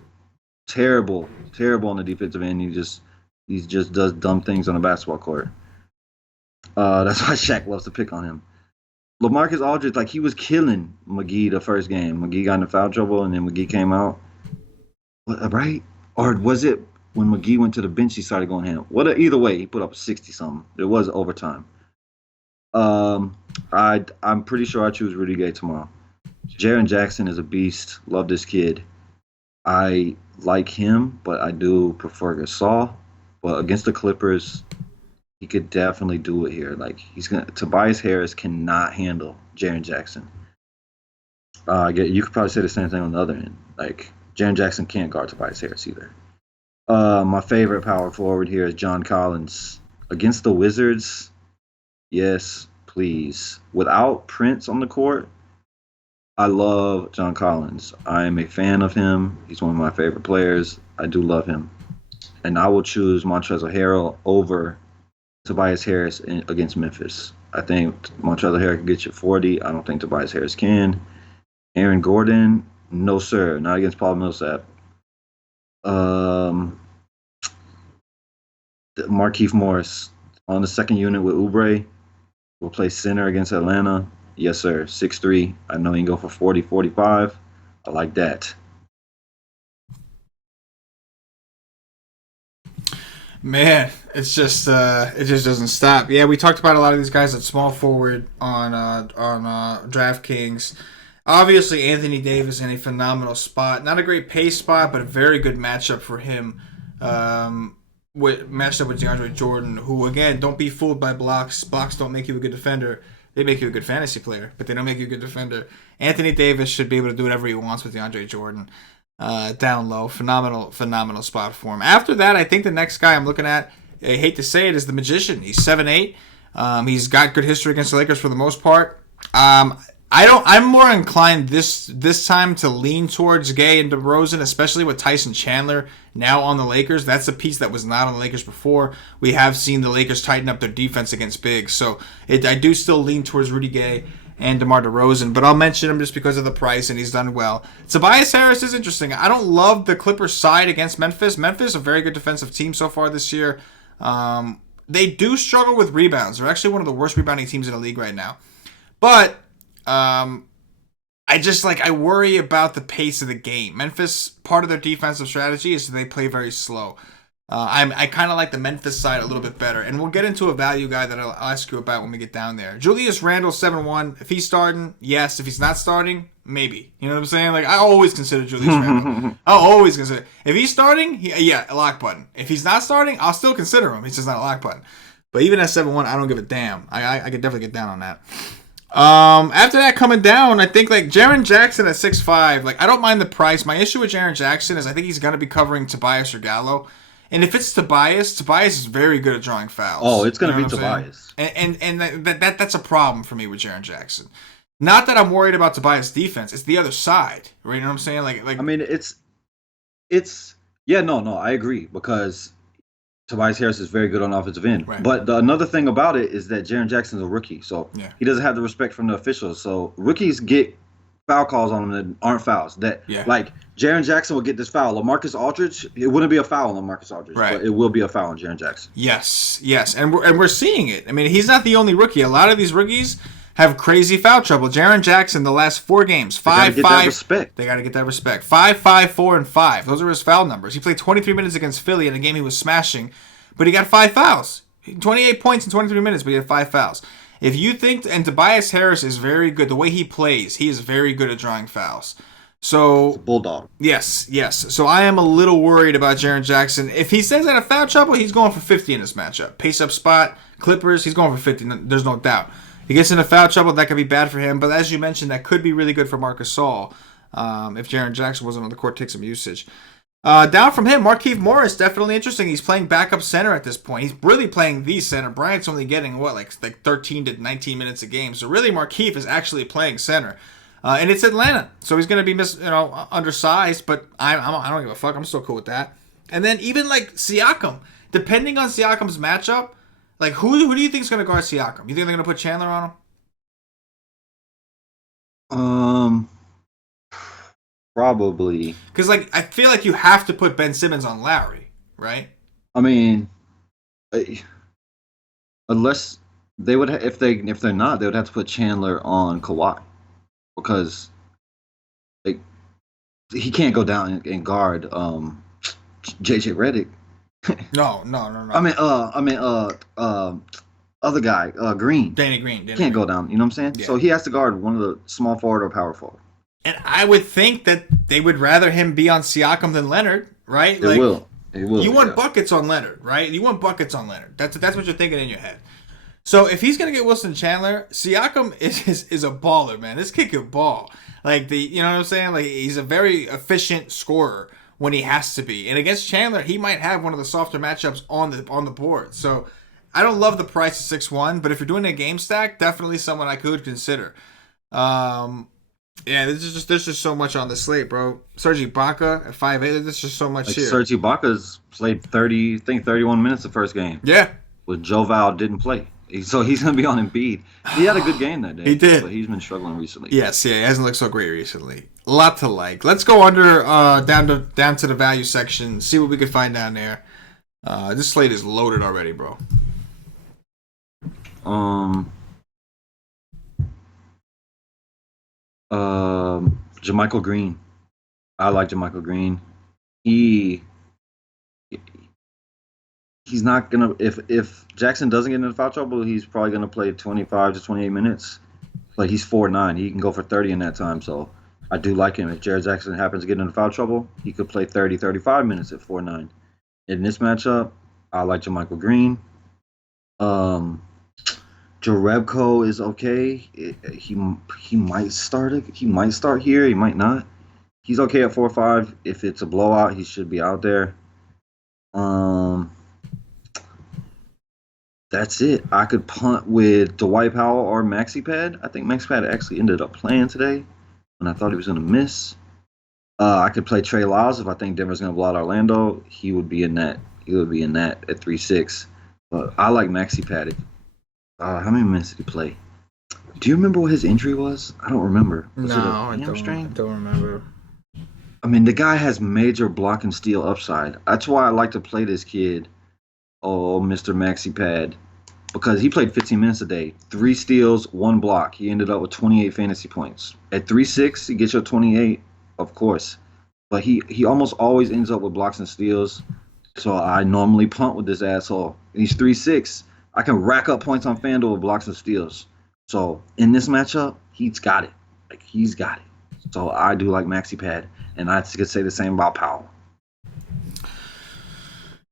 terrible on the defensive end. He just does dumb things on the basketball court. That's why Shaq loves to pick on him. LaMarcus Aldridge, like he was killing McGee the first game. McGee got into foul trouble, and then McGee came out. Right? Or was it when McGee went to the bench? He started going ham. Either way, he put up 60 something. It was overtime. I'm pretty sure I choose Rudy Gay tomorrow. Jaren Jackson is a beast. Love this kid. I like him, but I do prefer Gasol. But against the Clippers, he could definitely do it here. Like he's gonna. Tobias Harris cannot handle Jaren Jackson. You could probably say the same thing on the other end. Like Jaren Jackson can't guard Tobias Harris either. My favorite power forward here is John Collins against the Wizards. Yes, please. Without Prince on the court, I love John Collins. I am a fan of him. He's one of my favorite players. I do love him. And I will choose Montrezl Harrell over Tobias Harris against Memphis. I think Montrezl Harrell can get you 40. I don't think Tobias Harris can. Aaron Gordon, no sir, not against Paul Millsap. Markieff Morris on the second unit with Oubre will play center against Atlanta. Yes, sir. 6'3". I know he can go for 40, 45. I like that. Man, it just doesn't stop. Yeah, we talked about a lot of these guys at small forward on DraftKings. Obviously, Anthony Davis in a phenomenal spot. Not a great pace spot, but a very good matchup for him. Matched up with DeAndre Jordan, who again, don't be fooled by blocks. Blocks don't make you a good defender. They make you a good fantasy player, but they don't make you a good defender. Anthony Davis should be able to do whatever he wants with DeAndre Jordan. Down low, phenomenal spot for him. After that, I think the next guy I'm looking at, I hate to say it, is the Magician. He's 7'8". He's got good history against the Lakers for the most part. I'm more inclined this time to lean towards Gay and DeRozan, especially with Tyson Chandler now on the Lakers. That's a piece that was not on the Lakers before. We have seen the Lakers tighten up their defense against bigs, so I do still lean towards Rudy Gay and DeMar DeRozan, but I'll mention him just because of the price, and he's done well. Tobias Harris is interesting. I don't love the Clippers side against Memphis. Memphis, a very good defensive team so far this year. They do struggle with rebounds. They're actually one of the worst rebounding teams in the league right now. But I worry about the pace of the game. Memphis, part of their defensive strategy is they play very slow. I kind of like the Memphis side a little bit better. And we'll get into a value guy that I'll ask you about when we get down there. Julius Randle, 7-1. If he's starting, yes. If he's not starting, maybe. You know what I'm saying? Like, I always consider Julius Randle. I'll always consider. If he's starting, a lock button. If he's not starting, I'll still consider him. He's just not a lock button. But even at 7-1, I don't give a damn. I could definitely get down on that. After that, coming down, I think like Jaren Jackson at 6'5", like I don't mind the price. My issue with Jaren Jackson is I think he's gonna be covering Tobias or Gallo. And if it's Tobias is very good at drawing fouls. Oh, it's gonna be Tobias. And that's a problem for me with Jaren Jackson. Not that I'm worried about Tobias' defense. It's the other side. Right? You know what I'm saying? Like I mean no, I agree because Tobias Harris is very good on the offensive end. Right. But another thing about it is that Jaren Jackson's a rookie, so he doesn't have the respect from the officials. So rookies get foul calls on them that aren't fouls. Like Jaren Jackson will get this foul. LaMarcus Aldridge, it wouldn't be a foul on LaMarcus Aldridge, but it will be a foul on Jaren Jackson. Yes, and we're seeing it. I mean, he's not the only rookie. A lot of these rookies have crazy foul trouble. Jaren Jackson, the last 4 games, 5-5. They got to get that respect. 5-5, 4 and 5. Those are his foul numbers. He played 23 minutes against Philly in a game he was smashing, but he got 5 fouls. 28 points in 23 minutes, but he had 5 fouls. If you think, and Tobias Harris is very good, the way he plays, he is very good at drawing fouls. So Bulldog. Yes. So I am a little worried about Jaren Jackson. If he stays out of foul trouble, he's going for 50 in this matchup. Pace up spot, Clippers, he's going for 50. There's no doubt. He gets into foul trouble, that could be bad for him. But as you mentioned, that could be really good for Marc Gasol if Jaren Jackson wasn't on the court, take some usage. Down from him, Markieff Morris, definitely interesting. He's playing backup center at this point. He's really playing the center. Bryant's only getting, like 13 to 19 minutes a game. So really, Markieff is actually playing center. And it's Atlanta. So he's going to be undersized, but I don't give a fuck. I'm still cool with that. And then even like Siakam, depending on Siakam's matchup, like who do you think is going to guard Siakam? You think they're going to put Chandler on him? Um, Probably. Because like I feel like you have to put Ben Simmons on Lowry, right? I mean, eh, unless they would, if they're not, they would have to put Chandler on Kawhi because like he can't go down and guard JJ Redick. No, no, no, I no. mean, other guy, Green, Danny Green, Danny can't Green. go down. You know what I'm saying? Yeah. So he has to guard one of the small forward or power forward. And I would think that they would rather him be on Siakam than Leonard, right? It Like will. It will. you want Yeah. buckets on Leonard, right? You want buckets on Leonard. That's what you're thinking in your head. So if he's gonna get Wilson Chandler, Siakam is a baller, man. This kid can ball. Like you know what I'm saying? Like he's a very efficient scorer when he has to be. And against Chandler, he might have one of the softer matchups on the board. So I don't love the price of 6-1, but if you're doing a game stack, definitely someone I could consider. Um, yeah, there's just so much on the slate, bro. Serge Ibaka at 5'8", there's just so much Like here. Serge Ibaka's played 30, I think 31 minutes the first game. Yeah, With Joe Val didn't play. So he's going to be on Embiid. He had a good game that day. He did. But he's been struggling recently. yes, yeah, he hasn't looked so great recently. A lot to like. Let's go under down to the value section, see what we can find down there. This slate is loaded already, bro. Um, JaMychal Green. I like JaMychal Green. He he's not gonna if Jackson doesn't get into foul trouble, he's probably gonna play 25 to 28 minutes. Like he's 4'9", he can go for 30 in that time. So I do like him. If Jared Jackson happens to get into foul trouble, he could play 30, 35 minutes at 4'9". In this matchup, I like JaMychal Green. Um, Jarebko is okay. He might start it. He might start here. He might not. He's okay at 4-5. If it's a blowout, he should be out there. Um, that's it. I could punt with Dwight Powell or Maxi Pad. I think Maxi Pad actually ended up playing today, and I thought he was going to miss. I could play Trey Lyles if I think Denver's going to blow out Orlando. He would be in that. He would be in that at 3-6. But I like Maxi Pad. How many minutes did he play? Do you remember what his injury was? I don't remember. Was it a hamstring? I don't remember. I mean, the guy has major block and steal upside. That's why I like to play this kid, Mr. Maxi Pad, because he played 15 minutes a day, 3 steals, 1 block. He ended up with 28 fantasy points. At 3-6, he gets you 28, of course. But he almost always ends up with blocks and steals. So I normally punt with this asshole. He's 3-6. I can rack up points on FanDuel with blocks and steals. So in this matchup, he's got it. Like he's got it. So I do like Maxi Pad, and I could say the same about Powell.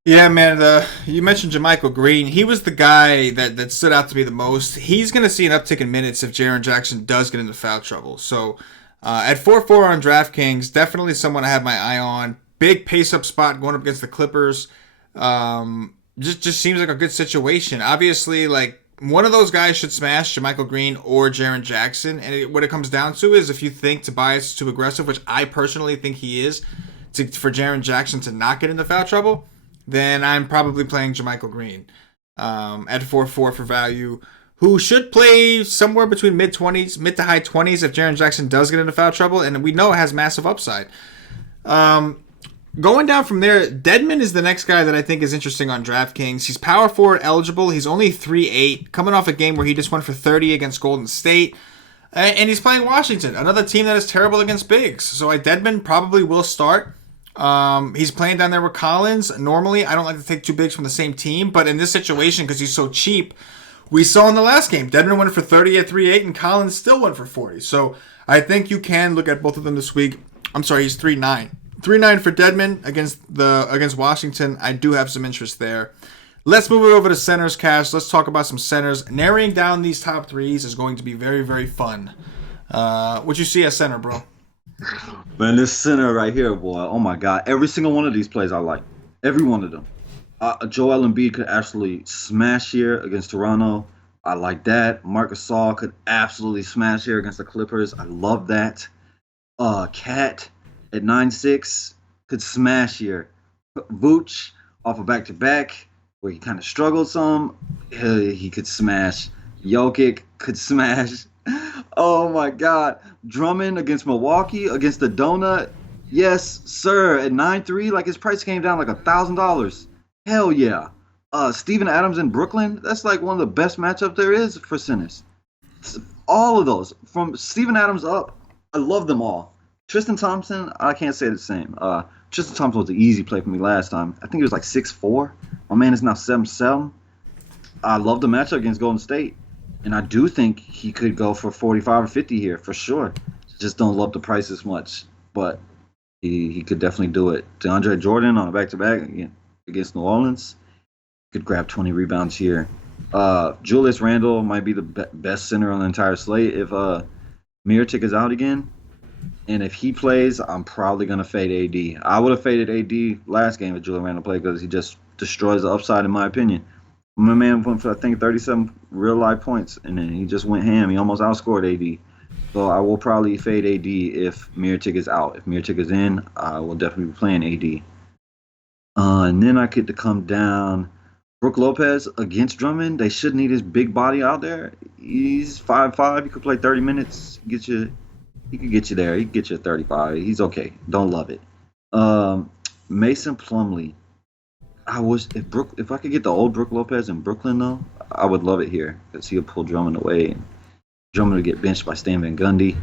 Yeah, man. You mentioned JaMychal Green. He was the guy that stood out to me the most. He's going to see an uptick in minutes if Jaren Jackson does get into foul trouble. So at 4-4 on DraftKings, definitely someone I have my eye on. Big pace-up spot going up against the Clippers. Just seems like a good situation. Obviously, like one of those guys should smash JaMychal Green or Jaren Jackson. And what it comes down to is if you think Tobias is too aggressive, which I personally think he is, for Jaren Jackson to not get into foul trouble, then I'm probably playing JaMychal Green at 4-4 for value, who should play somewhere between mid to high 20s if Jaren Jackson does get into foul trouble, and we know it has massive upside. Going down from there, Dedmon is the next guy that I think is interesting on DraftKings. He's power forward eligible. He's only 3-8, coming off a game where he just went for 30 against Golden State. And he's playing Washington, another team that is terrible against bigs. So Dedmon probably will start. He's playing down there with Collins. Normally, I don't like to take 2 bigs from the same team, but in this situation, because he's so cheap, we saw in the last game, Dedmon went for 30 at 3-8, and Collins still went for 40. So I think you can look at both of them this week. I'm sorry, he's 3-9. 3-9 for Dedmon against Washington. I do have some interest there. Let's move it over to centers, Cash. Let's talk about some centers. Narrowing down these top threes is going to be very, very fun. What you see at center, bro? Man, this center right here, boy. Oh my God! Every single one of these plays I like. Every one of them. Joel Embiid could absolutely smash here against Toronto. I like that. Marc Gasol could absolutely smash here against the Clippers. I love that. Cat at 9-6 could smash here. Vooch off a back-to-back where he kind of struggled some. He could smash. Jokic could smash. Oh my God. Drummond against Milwaukee, against the Donut. Yes, sir. At 9-3, like his price came down like $1,000. Hell yeah. Steven Adams in Brooklyn, that's like one of the best matchups there is for centers. All of those. From Steven Adams up, I love them all. Tristan Thompson, I can't say the same. Tristan Thompson was an easy play for me last time. I think he was like 6'4". My man is now 7'7". I love the matchup against Golden State. And I do think he could go for 45 or 50 here for sure. Just don't love the price as much. But he could definitely do it. DeAndre Jordan on a back-to-back against New Orleans could grab 20 rebounds here. Julius Randle might be the best center on the entire slate if Mirotic is out again. And if he plays, I'm probably going to fade AD. I would have faded AD last game if Julius Randle played because he just destroys the upside in my opinion. My man went for, I think, 37 real-life points, and then he just went ham. He almost outscored AD. So I will probably fade AD if Mirotic is out. If Mirotic is in, I will definitely be playing AD. And then I get to come down. Brook Lopez against Drummond. They should need his big body out there. He's 5'5". He could play 30 minutes. He could get you there. He could get you 35. He's okay. Don't love it. Mason Plumlee. If I could get the old Brook Lopez in Brooklyn though, I would love it here because he'll pull Drummond away and Drummond would get benched by Stan Van Gundy.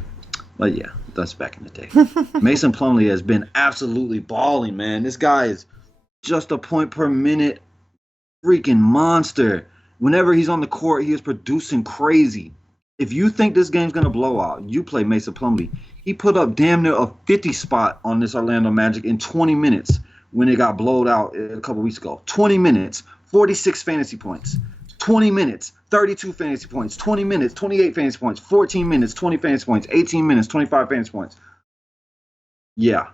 But yeah, that's back in the day. Mason Plumlee has been absolutely balling, man. This guy is just a point per minute freaking monster. Whenever he's on the court, he is producing crazy. If you think this game's gonna blow out, you play Mason Plumlee. He put up damn near a 50 spot on this Orlando Magic in 20 minutes. When it got blowed out a couple weeks ago. 20 minutes, 46 fantasy points. 20 minutes, 32 fantasy points. 20 minutes, 28 fantasy points. 14 minutes, 20 fantasy points. 18 minutes, 25 fantasy points. Yeah.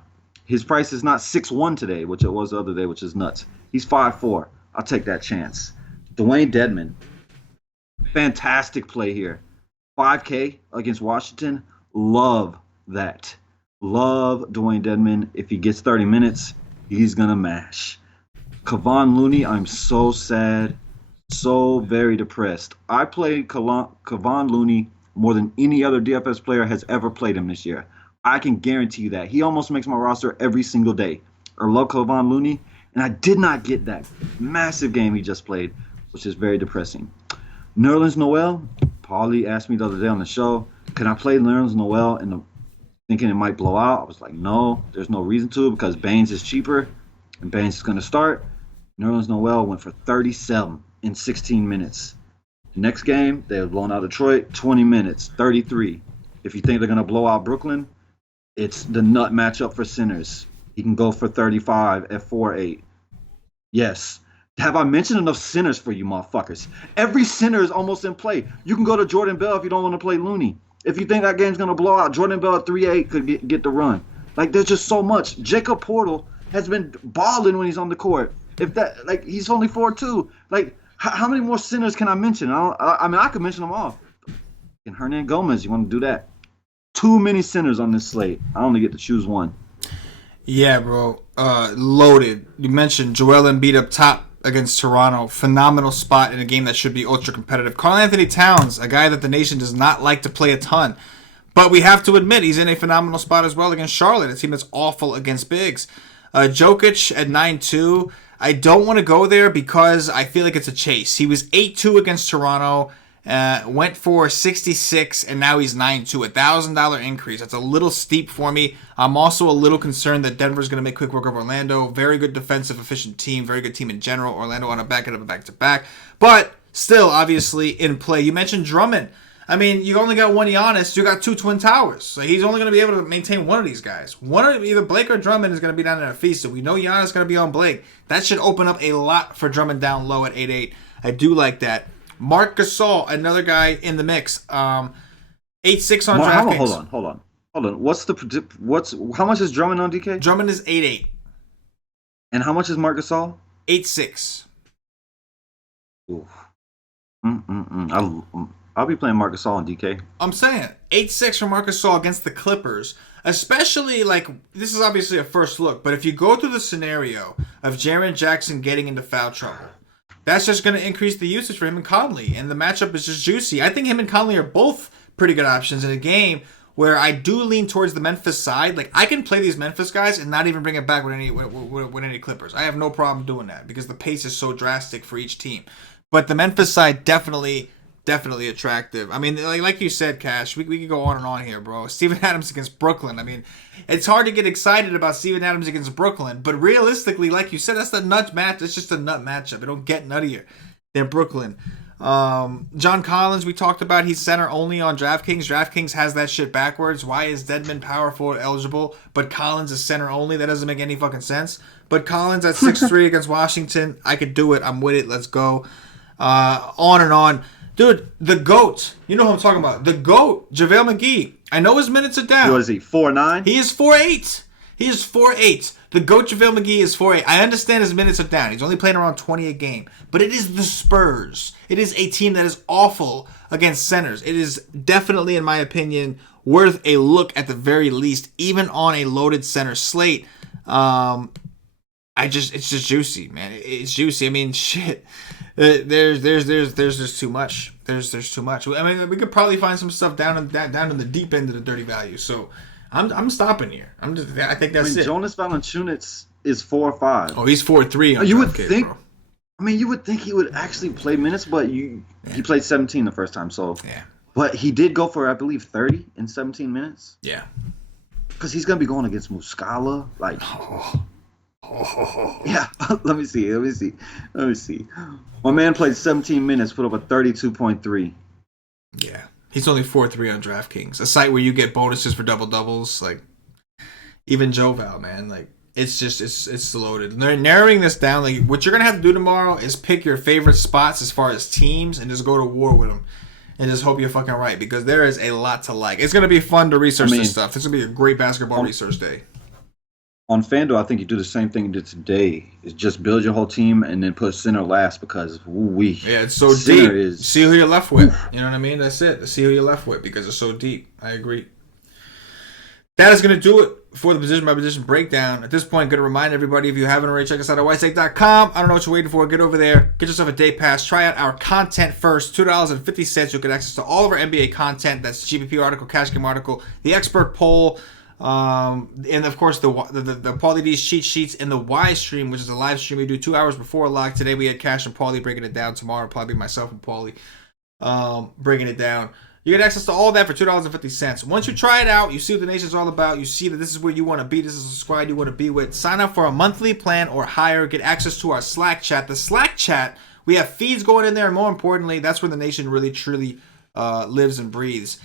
His price is not 6'1" today, which it was the other day, which is nuts. He's 5'4". I'll take that chance. Dwayne Dedmon. Fantastic play here. 5K against Washington. Love that. Love Dwayne Dedmon. If he gets 30 minutes, he's going to mash. Kevon Looney, I'm so sad, so very depressed. I played Kevon Looney more than any other DFS player has ever played him this year. I can guarantee you that. He almost makes my roster every single day. I love Kevon Looney, and I did not get that massive game he just played, which is very depressing. Nerlens Noel, Paulie asked me the other day on the show, can I play Nerlens Noel thinking it might blow out? I was like, no, there's no reason to because Baines is cheaper and Baines is going to start. Nerlens Noel went for 37 in 16 minutes. The next game, they had blown out Detroit, 20 minutes, 33. If you think they're going to blow out Brooklyn, it's the nut matchup for centers. He can go for 35 at 4'8". Yes. Have I mentioned enough centers for you motherfuckers? Every center is almost in play. You can go to Jordan Bell if you don't want to play Looney. If you think that game's going to blow out, Jordan Bell at 3'8" could get the run. Like, there's just so much. Jacob Portal has been balling when he's on the court. He's only 4'2". Like, how many more centers can I mention? I could mention them all. And Hernan Gomez, you want to do that? Too many centers on this slate. I only get to choose one. Yeah, bro. Loaded. You mentioned Joel Embiid up top against Toronto. Phenomenal spot in a game that should be ultra competitive. Karl-Anthony Towns, a guy that the nation does not like to play a ton. But we have to admit he's in a phenomenal spot as well against Charlotte, a team that's awful against bigs. Jokic at 9-2. I don't want to go there because I feel like it's a chase. He was 8-2 against Toronto, went for 66, and now he's 9-2. $1,000 increase. That's a little steep for me. I'm also a little concerned that Denver's going to make quick work of Orlando. Very good defensive, efficient team. Very good team in general. Orlando on a back-to-back. But still, obviously, in play. You mentioned Drummond. I mean, you only got one Giannis. You got two Twin Towers. So he's only going to be able to maintain one of these guys. Either Blake or Drummond is going to be down in a feast. So we know Giannis is going to be on Blake. That should open up a lot for Drummond down low at 8-8. I do like that. Marc Gasol, another guy in the mix. 8-6 on DraftKings. Hold on. How much is Drummond on DK? Drummond is 8-8. And how much is Marc Gasol? 8-6. Ooh. I'll be playing Marc Gasol on DK. I'm saying 8-6 for Marc Gasol against the Clippers. Especially, this is obviously a first look, but if you go through the scenario of Jaren Jackson getting into foul trouble, that's just going to increase the usage for him and Conley, and the matchup is just juicy. I think him and Conley are both pretty good options in a game where I do lean towards the Memphis side. Like, I can play these Memphis guys and not even bring it back with any Clippers. I have no problem doing that because the pace is so drastic for each team. But the Memphis side definitely attractive. I mean, like you said, Cash, we could go on and on here, bro. Steven Adams against Brooklyn. I mean, it's hard to get excited about Steven Adams against Brooklyn, but realistically, like you said, that's the nut match. It's just a nut matchup. It don't get nuttier than Brooklyn. John Collins, we talked about, he's center only on DraftKings. DraftKings has that shit backwards. Why is Dedmon power forward eligible, but Collins is center only? That doesn't make any fucking sense. But Collins at 6'3" against Washington, I could do it. I'm with it. Let's go. On and on. Dude, the GOAT. You know who I'm talking about. The GOAT, JaVale McGee. I know his minutes are down. What is he, 4'9"? He is 4'8". He is 4'8". The GOAT JaVale McGee is 4'8". I understand his minutes are down. He's only playing around 20 a game. But it is the Spurs. It is a team that is awful against centers. It is definitely, in my opinion, worth a look at the very least, even on a loaded center slate. It's just juicy, man. It's juicy. I mean, shit. There's just too much. There's too much. I mean, we could probably find some stuff down in the deep end of the dirty value. So I'm stopping here. I think that's it. Jonas Valanciunas is 4'5". Oh, he's 4'3". You would think. Bro. I mean, you would think he would actually play minutes, but he played 17 the first time. So yeah. But he did go for, I believe, 30 in 17 minutes. Yeah. Because he's gonna be going against Muscala. Like. Yeah. Let me see. My man played 17 minutes, put up a 32.3. Yeah. He's only 4'3" on DraftKings, a site where you get bonuses for double doubles. Like, even Joval, man. Like, it's just it's loaded. And they're narrowing this down. Like, what you're gonna have to do tomorrow is pick your favorite spots as far as teams and just go to war with them, and just hope you're fucking right because there is a lot to like. It's gonna be fun to research this stuff. This is gonna be a great basketball research day. On FanDuel, I think you do the same thing you did today. Is just build your whole team and then put center last because it's so deep. See who you're left with. You know what I mean? That's it. See who you're left with because it's so deep. I agree. That is going to do it for the position by position breakdown. At this point, going to remind everybody, if you haven't already, check us out at whitestate.com. I don't know what you're waiting for. Get over there. Get yourself a day pass. Try out our content first. $2.50. You'll get access to all of our NBA content. That's GPP article, Cash Game article, the expert poll, and of course the Paulie D's cheat sheets in the Y stream, which is a live stream we do 2 hours before lock. Today we had Cash and Paulie breaking it down. Tomorrow probably myself and Paulie breaking it down. You get access to all that for $2.50. Once you try it out, you see what the nation's all about. You see that this is where you want to be. This is the squad you want to be with. Sign up for a monthly plan or higher. Get access to our Slack chat. The Slack chat, we have feeds going in there, and more importantly, that's where the nation really truly lives and breathes.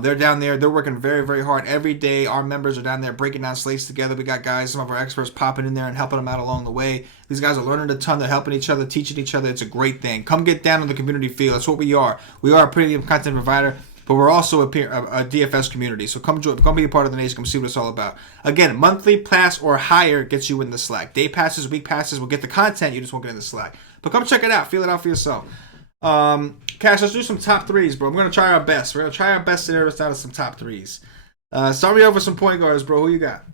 They're down there. They're working very, very hard every day. Our members are down there breaking down slates together. We got guys, some of our experts popping in there and helping them out along the way. These guys are learning a ton. They're helping each other, teaching each other. It's a great thing. Come get down in the community feel. That's what we are. We are a premium content provider, but we're also a DFS community. So come be a part of the nation. Come see what it's all about. Again, monthly pass or higher gets you in the Slack. Day passes, week passes will get the content. You just won't get in the Slack. But come check it out. Feel it out for yourself. Cash, let's do some top threes, bro. We're going to try our best. We're going to try our best to narrow this down to some top threes. Start me over some point guards, bro. Who you got?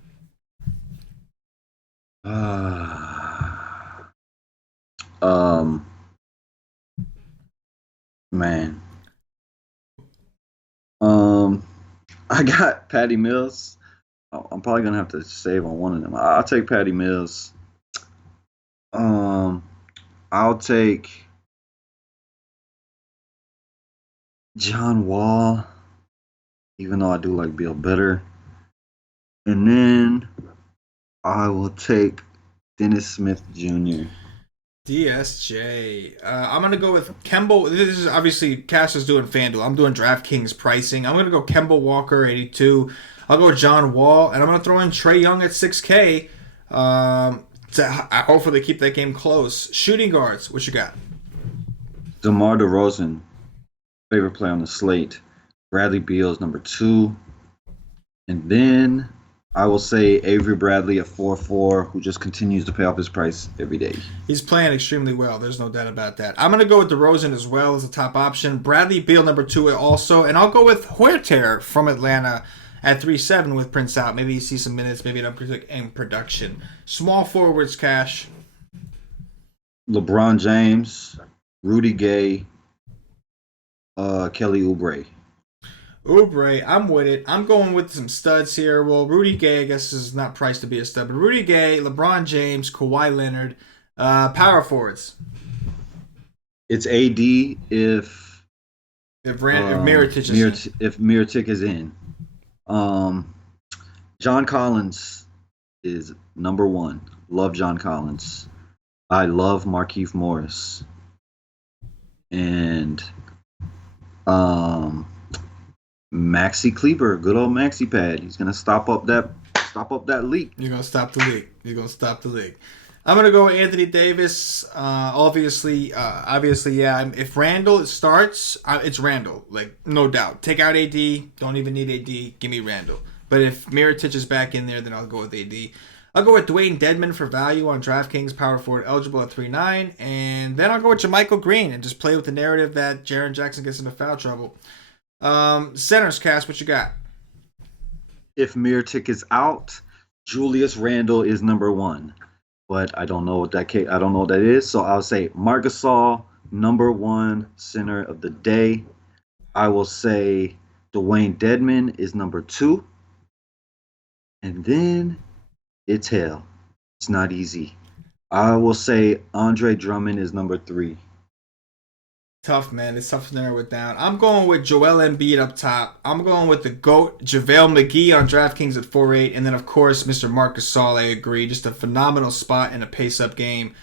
Man. I got Patty Mills. I'm probably going to have to save on one of them. I'll take Patty Mills. I'll take John Wall, even though I do like Bill better. And then I will take Dennis Smith Jr. DSJ. I'm going to go with Kemba. This is obviously Cash is doing FanDuel. I'm doing DraftKings pricing. I'm going to go Kemba Walker, 82. I'll go John Wall, and I'm going to throw in Trae Young at 6K to hopefully keep that game close. Shooting guards, what you got? DeMar DeRozan. Favorite play on the slate. Bradley Beal's number 2. And then I will say Avery Bradley at 4-4, who just continues to pay off his price every day. He's playing extremely well. There's no doubt about that. I'm going to go with DeRozan as well as a top option. Bradley Beal number 2 also. And I'll go with Huerter from Atlanta at 3-7 with Prince out. Maybe you see some minutes, maybe an uptick in production. Small forwards, Cash. LeBron James, Rudy Gay, Kelly Oubre. Oubre, I'm with it. I'm going with some studs here. Well, Rudy Gay, I guess, is not priced to be a stud, but Rudy Gay, LeBron James, Kawhi Leonard, power forwards. It's AD If Mirotic is in. if Mirotic is in. Um, John Collins is number one. Love John Collins. I love Markieff Morris. And Maxi Kleber, good old Maxi Pad. He's gonna stop up that leak. You're gonna stop the league. You're gonna stop the league. I'm gonna go with Anthony Davis. Obviously, yeah. If Randall starts, it's Randall, like no doubt. Take out AD. Don't even need AD. Give me Randall. But if Mirotic is back in there, then I'll go with AD. I'll go with Dwayne Dedman for value on DraftKings, power forward eligible at 3.9, and then I'll go with JaMychal Green and just play with the narrative that Jaren Jackson gets into foul trouble. Centers, Cass, what you got? If Mirotic is out, Julius Randle is number one. But I don't know what that is. So I'll say Marc Gasol, number one center of the day. I will say Dwayne Dedman is number two. And then it's hell. It's not easy. I will say Andre Drummond is number three. Tough, man. It's tough to narrow it down. I'm going with Joel Embiid up top. I'm going with the GOAT, JaVale McGee on DraftKings at 4.8. And then, of course, Mr. Marc Gasol, I agree. Just a phenomenal spot in a pace-up game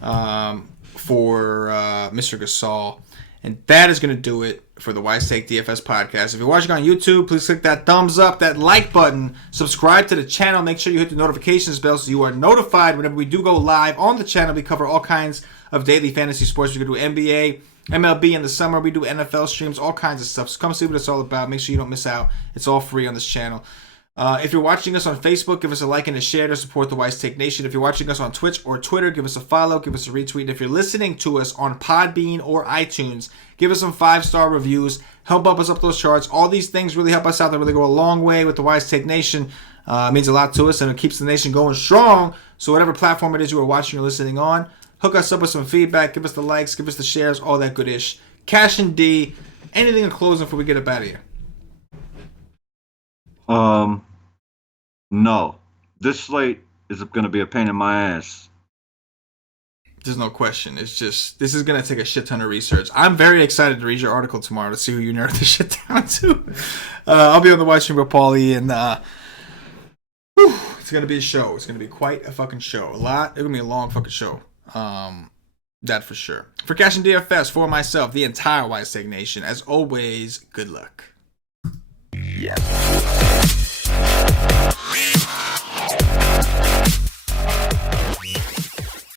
for Mr. Gasol. And that is going to do it for the Wise Take DFS podcast. If you're watching on YouTube, please click that thumbs up, that like button. Subscribe to the channel. Make sure you hit the notifications bell so you are notified whenever we do go live on the channel. We cover all kinds of daily fantasy sports. We can do NBA, MLB in the summer. We do NFL streams, all kinds of stuff. So come see what it's all about. Make sure you don't miss out. It's all free on this channel. If you're watching us on Facebook, give us a like and a share to support the Wise Take Nation. If you're watching us on Twitch or Twitter, give us a follow, give us a retweet. And if you're listening to us on Podbean or iTunes, give us some 5-star reviews. Help up us up those charts. All these things really help us out. They really go a long way with the Wise Take Nation. It means a lot to us, and it keeps the nation going strong. So whatever platform it is you are watching or listening on, hook us up with some feedback. Give us the likes, give us the shares, all that good-ish. Cash and D, anything in closing before we get up out of here? No. This slate is going to be a pain in my ass. There's no question. It's just, this is going to take a shit ton of research. I'm very excited to read your article tomorrow to see who you narrowed this shit down to. I'll be on the Watch Stream with Paulie, and it's going to be a show. It's going to be quite a fucking show. It's going to be a long fucking show. That for sure. For CashinDFS, for myself, the entire Wise Take Nation, as always, good luck. Yes.